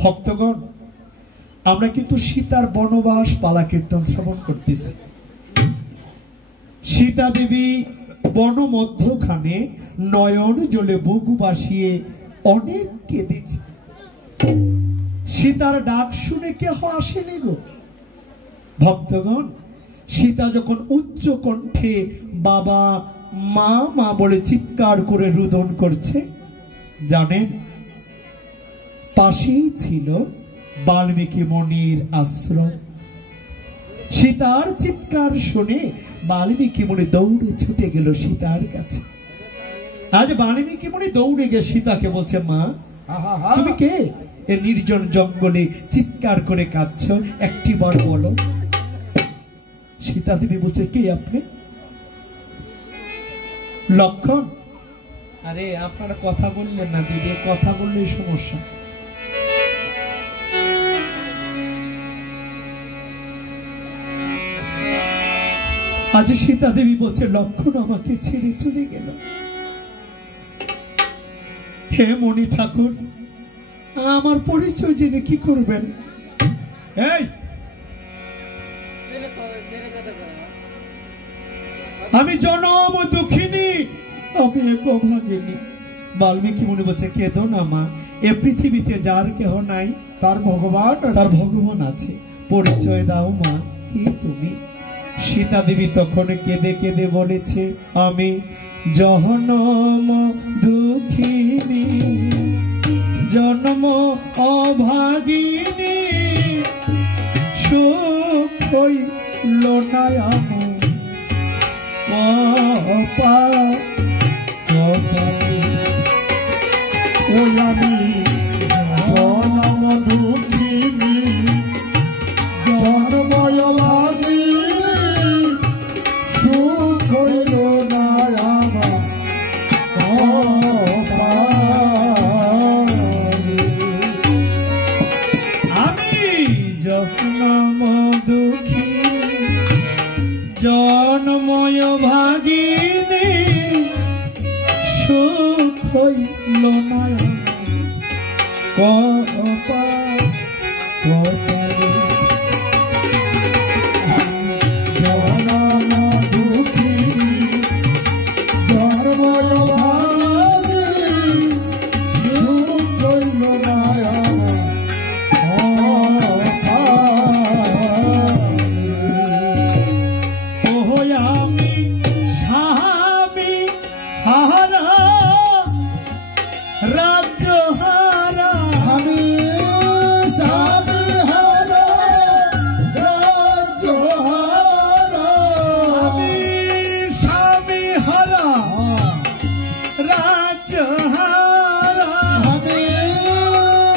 ভক্তগণ আমরা কিন্তু সীতার বনবাস পালা কীর্তন শ্রবণ করতেছি। সীতা দেবী বন মধ্যখানে নয়ন জলে বুক বাসিয়ে অনেক কেঁদেছে। সীতার ডাক শুনে কেহ আসেনি গো। ভক্তগণ সীতা যখন উচ্চ কণ্ঠে বাবা মা মা বলে চিৎকার করে রুদন করছে, জানেন পাশেই ছিল বাল্মীকি মুনির আশ্রম। সীতার চিৎকার শুনে বাল্মীকি মুনি দৌড়ে ছুটে গেল সীতার কাছে। আজ বাল্মীকি মুনি দৌড়ে গিয়ে সীতাকে বলছে, মা তুমি কে, এ নির্জন জঙ্গলে চিৎকার করে কাঁদছ, একটি বার বলো। সীতা দেবী বলছে, কে আপনি? লক্ষণ আরে আপনারা কথা বললেন না দিদি, কথা বললে সমস্যা। আজ সীতা দেবী বলছে, লক্ষণ আমাকে ছেড়ে চলে গেল। হে মণি ঠাকুর, আমার পরিচয় জেনে কি করবেন? এই আমি জনম দুঃখিনী, আমি এক অভাগিনী। বাল্মীকি মুনি বলছে, কেঁদো না মা, এ পৃথিবীতে যার কেহ নাই তার ভগবান আছে, পরিচয় দাও মা, কি তুমি? সীতা দেবী তখন কেঁদে কেঁদে বলেছে, আমি জনম দুঃখিনী, জন্ম অভাগিনী, সুখ হইল না আমার ওই আমি জনম দুঃখিনী, জন্ময় ভাগিনী, সুখ হইল না আমার আমি জনম দুঃখিনী, জন্ময় ভাগিনী, সুখ হইল না কপালে। জনম দুঃখিনী, জন্ময় ভাগিনী, সুখ হইল না আমি স্বামী হারা, রাজ্য হারা, আমি স্বামী হারা, রাজ্য হারা, আমি স্বামী হারা, রাজ্য হারা, আমি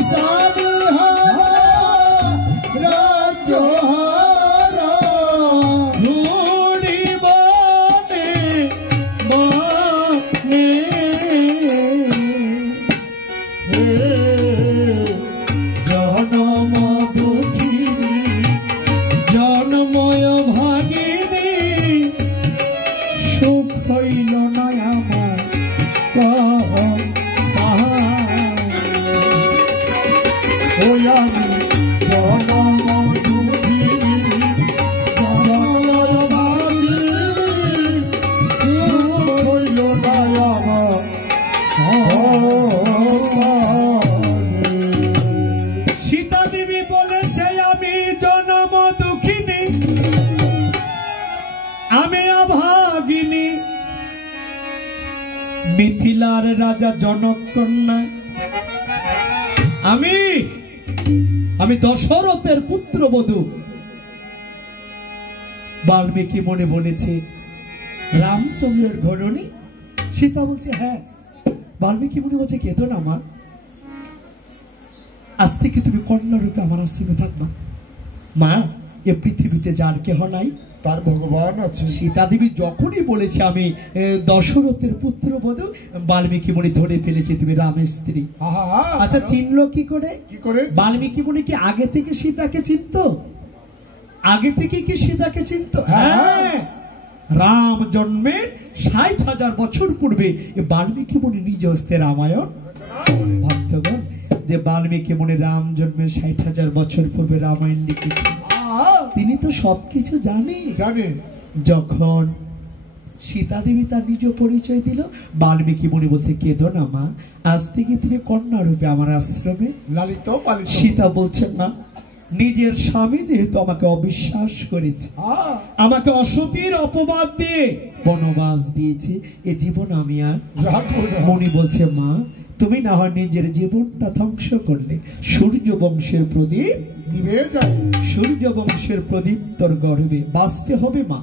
স্বামী হারা, রাজ্য হারা, ধুলি বনে বনে, হে জনম দুঃখিনী, জন্ময় ভাগিনী, সুখ হইল না আমার ওই আমি জনম দুঃখিনী, জন্ময় ভাগিনী, সুখ হইল না আমার সীতা দেবী বলেছে, আমি জন্ম দুঃখিনী, আমি অভাব নাগিনী মিথিলার রাজা জনক কন্যা আমি দশরথের পুত্রবধূ। বাল্মীকি মনে বলেছে রামচন্দ্রের ঘরণী। সীতা বলছে হ্যাঁ। বাল্মীকি মনে বলছে কেঁদো না মা, আজ থেকে তুমি কন্যা রূপে আমার আশ্রমে থাকবা। মা, এ পৃথিবীতে যার কেহ নাই, তার ভগবান আছে। সীতা দেবী যখনই বলেছে আমি দশরথের পুত্রবধূ, বাল্মীকি মুনি ধরে ফেলেছে তুমি রামের স্ত্রী। আচ্ছা, চিনলো কি করে? বাল্মীকি মুনি কি আগে থেকে সীতাকে চিনতো? আগে থেকে কি সীতাকে চিনতো? হ্যাঁ, রাম জন্মের ৬০,০০০ বছর পূর্বে বাল্মীকি মুনি নিজ হস্তে রামায়ণ। ভক্তগণ, যে বাল্মীকি মুনি রাম জন্মের ৬০,০০০ বছর পূর্বে রামায়ণ লিখেছে, তিনি তো সবকিছু জানে। যখন সীতা দেবী তার নিজ পরিচয় দিল, বাল্মীকি মুনি বলছে কেঁদো না মা, আজ থেকে তুমি কন্যা রূপে আমার আশ্রমে লালিত পালিত। সীতা বলছেন না, নিজের স্বামী যেহেতু আমাকে অবিশ্বাস করেছে, আমাকে অসতীর অপবাদ দিয়ে বনবাস দিয়েছে, এ জীবন আমি আর রাখবো না। মুনি বলছে মা, তুমি না হয় নিজের জীবনটা ধ্বংস করলে, সূর্য বংশের প্রদীপ নিভে যায়। সূর্য বংশের প্রদীপ তোর গর্বে বাঁচতে হবে মা।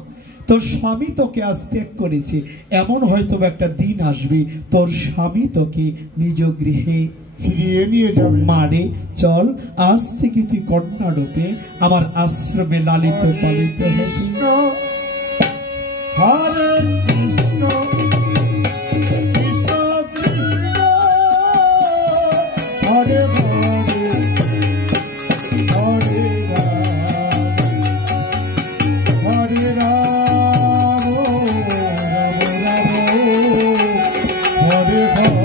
তোর স্বামী তোকে আজ ত্যাগ করেছে, এমন হয়তো একটা দিন আসবে তোর স্বামী তোকে নিজ গৃহে ফিরিয়ে নিয়ে যাবে। মারে চল, আজ থেকে তুই কন্যা রূপে আমার আশ্রমে লালিত পালিত কৃষ্ণ। হরে কৃষ্ণ কৃষ্ণ কৃষ্ণ হরে হরে হরে রাম হরে রাম রাম রাম হরে হরে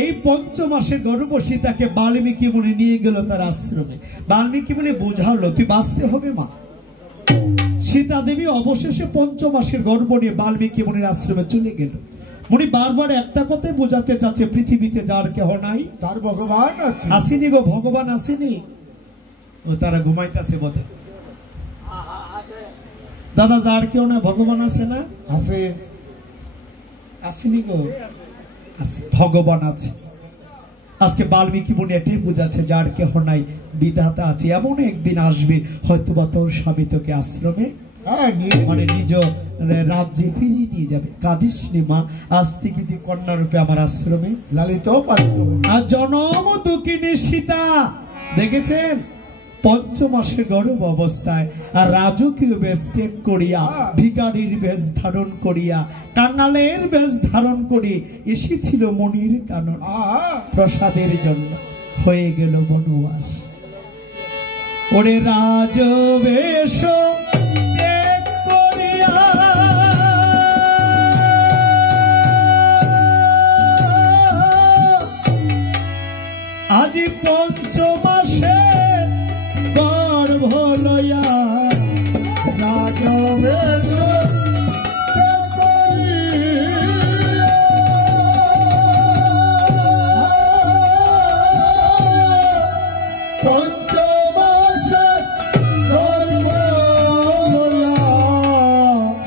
এই ৫ মাসের গর্ভবতী তাকে বাল্মীকি মুনি নিয়ে গেল তার আশ্রমে। বাল্মীকি মুনি বোঝালো তুই বাঁচতে হবে মা। সীতা দেবী অবশেষে ৫ মাসের গর্ভ নিয়ে বাল্মীকি মুনির আশ্রমে চলে গেল। মুনি বারবার একটা কথাই বোঝাতে চাচ্ছে, পৃথিবীতে যার কেহ নাই, তার ভগবান আছে। আসেনি গো, ভগবান আসেনি। ও তারা ঘুমাইতেছে বোধ। দাদা, যার কেউ না ভগবান আছে না? আছে। আসেনি গো, ভগবান আছে। আজকে বাল্মীকি মুনি এটাই বোঝাচ্ছে, যার কেহ নাই বিধাতা আছে। এমন একদিন আসবে হয়তোবা তোর স্বামী তোকে আশ্রমে মানে নিজ রাজ্যে ফিরিয়ে নিয়ে যাবে। কাঁদিস নি মা, আজ থেকে তুই কন্যা রূপে আমার আশ্রমে লালিত পালিত। আর জনম দুঃখিনী সীতা দেখেছেন ৫ মাসের গর্ভ অবস্থায় আর রাজকীয় বেশ ত্যাগ করিয়া, ভিখারির বেশ ধারণ করিয়া, কাঙালের বেশ ধারণ করি এসেছিল মনির কানন প্রসাদের জন্য। হয়ে গেল বনবাস। ওরে রাজবেশ ত্যাগ করিয়া আজি ৫ মাসে গর্ভ লয়া রাজবেশ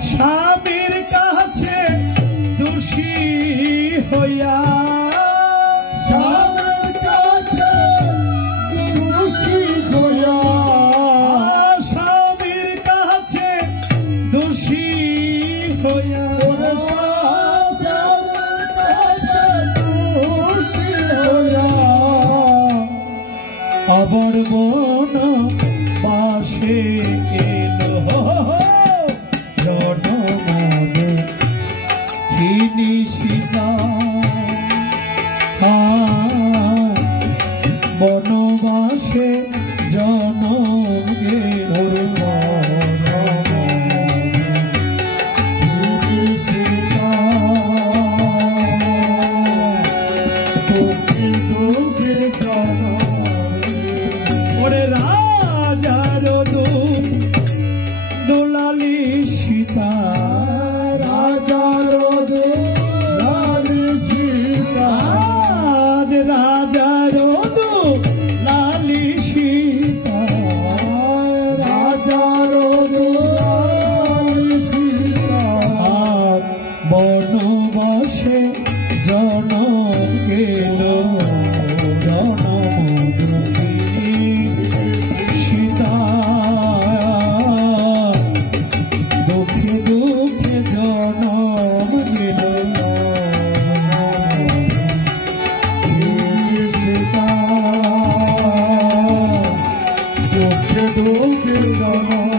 স্বামীর কাছে দোষী হইয়া, স্বামীর কাছে দোষী হইয়া, স্বামীর কাছে দোষী হইয়া, আবার মন বাসে এলো রণমনে কিনি সীতা। বনবাসে জনম গে জনম গেল জনম দুঃখিনী সীতা দুঃখে দুঃখে জনম গেল সীতা দুঃখে দুঃখে জনম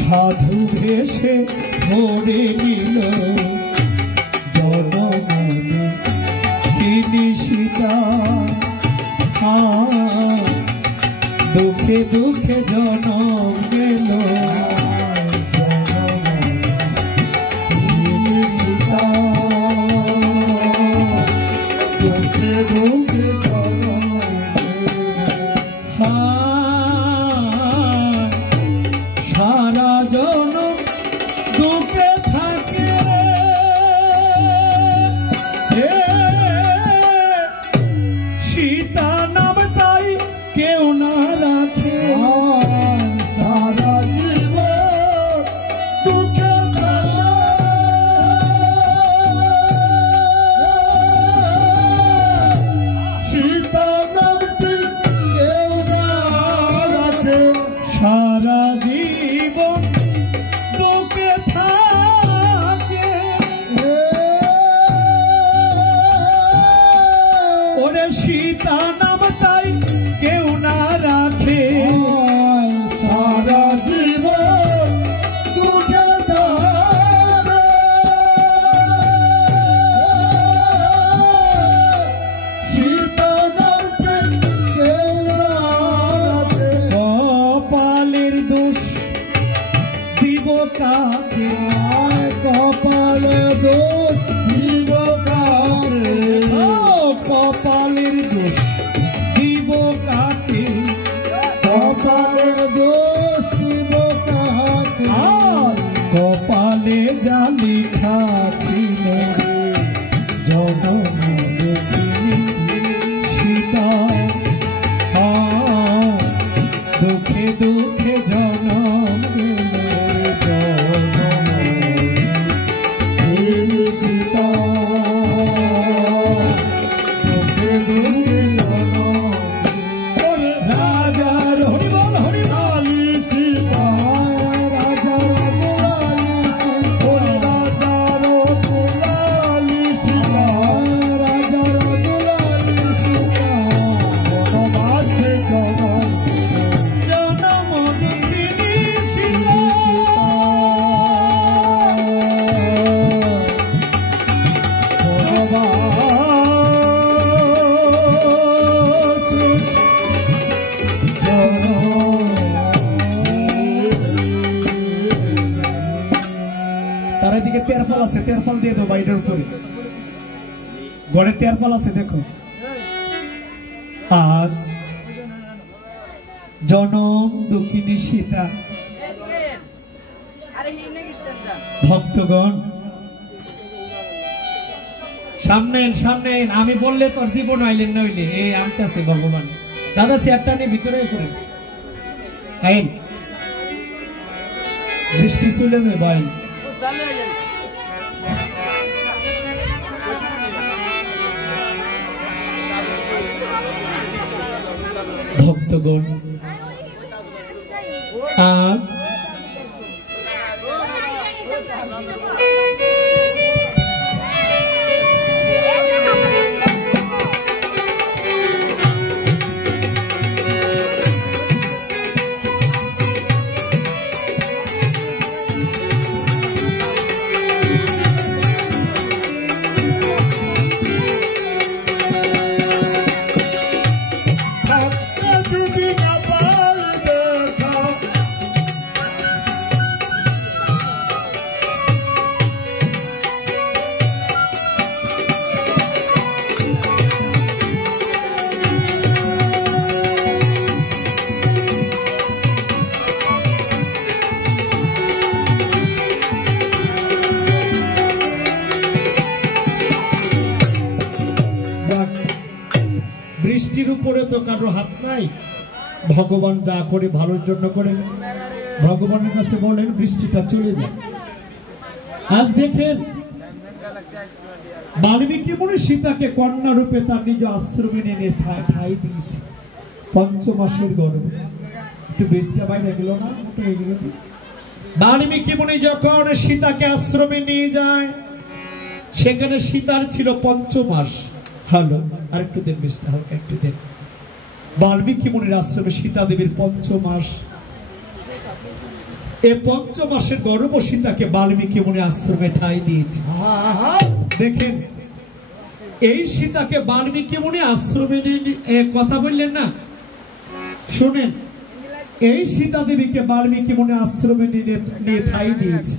সাধু ভেসে ধরে নিল জনমনে তিনি সীতা দুঃখে দুঃখে জনম গেল সীতা দুঃখে দুঃখে সারা জনম দুঃখে থাকে সীতা নাম তাই কেউ না রাখে সারা জীবন দুঃখে সীতা নামটি কেউ না রাখে সারা জীবন দুঃখে থাকে ওরে সীতা নামটাই কেউ না রাখে সারা জীবন দুঃখে থাকে সীতা নামটি কেউ না রাখে কপালের দোষ দিব কাকে কপালে দোষ দিব কাকে কপালের দোষ দিব কাকে কপালে দোষ দিব কাকে কপালে যা লেখা ছিল জনম সীতা দুঃখে দুঃখে জনম সীতা দুঃখে দুঃখে জনম রাজার হরিবল হরিবল সীতা রাজার দুলালি সীতা রাজার দুলালি সীতা বনবাসে জনম দুঃখিনী সীতা তার এদিকে তেরফল আছে তেরফল দিয়ে দেবো বাড়িটার উপরে গড়ে তেরফল আছে দেখো আজ জনম দুঃখিনী সীতা ভক্তগণ সামনে সামনে আমি বললে তোর জীবন আইলেন না হইলে এই আনতেছে ভগবান দাদা চেয়ারটা নিয়ে ভিতরে করেন আইন দৃষ্টি চলে যায় ভাই ভক্তগণ আজ যদি না পাই দেখা বৃষ্টির উপরে তো কারো হাত নাই, ভগবান যা করে ভালোর জন্য করেন। ভগবানের কাছে বলেন বৃষ্টিটা চলে যায়। আজ দেখেন বাল্মীকি মুনি সীতাকে কন্যা রূপে তার নিজ আশ্রমে এনে ঠাঁই দিয়েছে 5 মাসের গর্ভে। একটু বেশটা বাইরে গেল না? বাল্মীকি মুনি যখন সীতাকে আশ্রমে নিয়ে যায়, সেখানে সীতার ছিল 5 মাস। হ্যালো, আর একটু দেন বেশটা, হালকা একটু দেন। বাল্মীকি মুনির আশ্রমে সীতা দেবীর 5 মাস। এই 5 মাসের গর্ভ সীতাকে বাল্মীকি মুনি আশ্রমে ঠাঁই দিয়েছে। দেখেন এই সীতাকে বাল্মীকি মুনি আশ্রমে কথা বললেন না, শুনেন, এই সীতা দেবীকে বাল্মীকি মুনি আশ্রমে নিয়ে ঠাঁই দিয়েছে।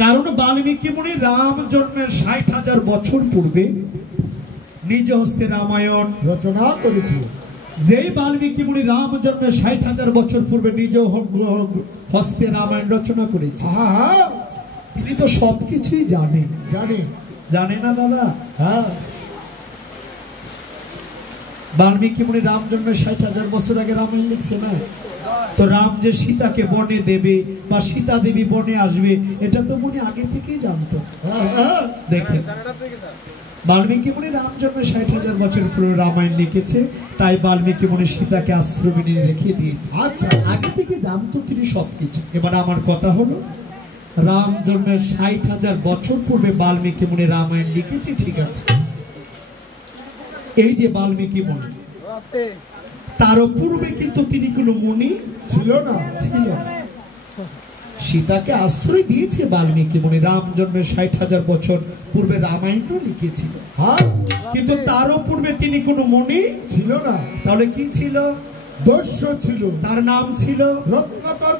কারণ বাল্মীকি মুনি রাম জন্মের 60,000 বছর পূর্বে নিজ হস্তে রামায়ণ রচনা করেছে। যেই বাল্মীকি মুনি রাম জন্মের 60,000 বছর পূর্বে নিজ হস্তে রামায়ণ রচনা করেছে, তিনি তো সবকিছুই জানেন। জানে না দাদা? হ্যাঁ, বাল্মীকি মুনি রাম জন্মের 60,000 বছর আগে রামায়ণ লিখছে না? তো রাম যে সীতাকে বনে দেবে বা সীতা দেবী বনে আসবে, এটা তো মুনি আগে থেকেই জানতো। দেখেন বাল্মীকি মুনি রাম জন্মের 60,000 বছর পূর্বে রামায়ণ লিখেছে, তাই বাল্মীকি মুনি সীতাকে আশ্রমে নিয়ে রেখে দিয়েছে। আচ্ছা, আগে থেকে জানতো তিনি সবকিছু। এবার আমার কথা হলো, রাম জন্মের 60,000 বছর পূর্বে বাল্মীকি মুনি রামায়ণ লিখেছে, ঠিক আছে। এই যে বাল্মীকি মুনি, তারও পূর্বে কিন্তু তিনি কোনো মুনি ছিল না। সীতাকে আশ্রয় দিয়েছে বাল্মীকি মুনি। রাম জন্মের 60,000 বছর পূর্বে রামায়ণও লিখেছিল, কিন্তু তারও পূর্বে তিনি কোনো মুনি ছিল না। তাহলে কি ছিল? দস্যু ছিল। তার নাম ছিল রত্নাকর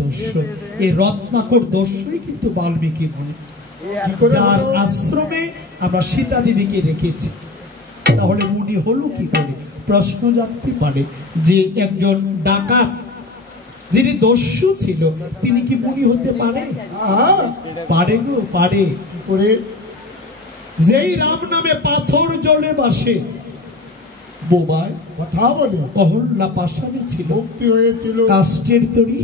দস্যু। এই রত্নাকর দস্যুই কিন্তু বাল্মীকি মুনি, যার আশ্রমে আমরা সীতা দেবীকে রেখেছি। তাহলে মুনি হলো কি করে? প্রশ্ন জানতে পারে যে একজন ডাকাত যিনি দস্যু ছিল, তিনি কি মুনি হতে পারে? পারে গো, পারে। যেই রাম নামে পাথর জলে বাসে, বোবায় কথা বলে, অহল্যা পাশানি ছিল, মুক্তি হয়েছিল, কাষ্টের তরী,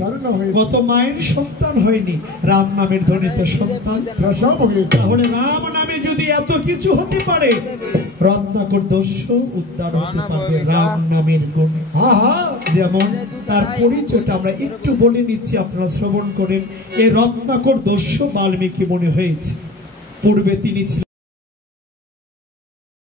কত মায়ের সন্তান হয়নি, রাম নামের ধ্বনিতে সন্তান প্রসব হয়েছে। তাহলে রাম নামে যদি এত কিছু হতে পারে, রত্নাকর দস্যু উদ্ধার হতে পারবে রাম নামের গুণে। যেমন তার পরিচয়টা আমরা একটু বলে নিচ্ছি, আপনারা শ্রবণ করেন। এই রত্নাকর দস্যু বাল্মীকি মুনি হয়েছে। পূর্বে তিনি ছিলেন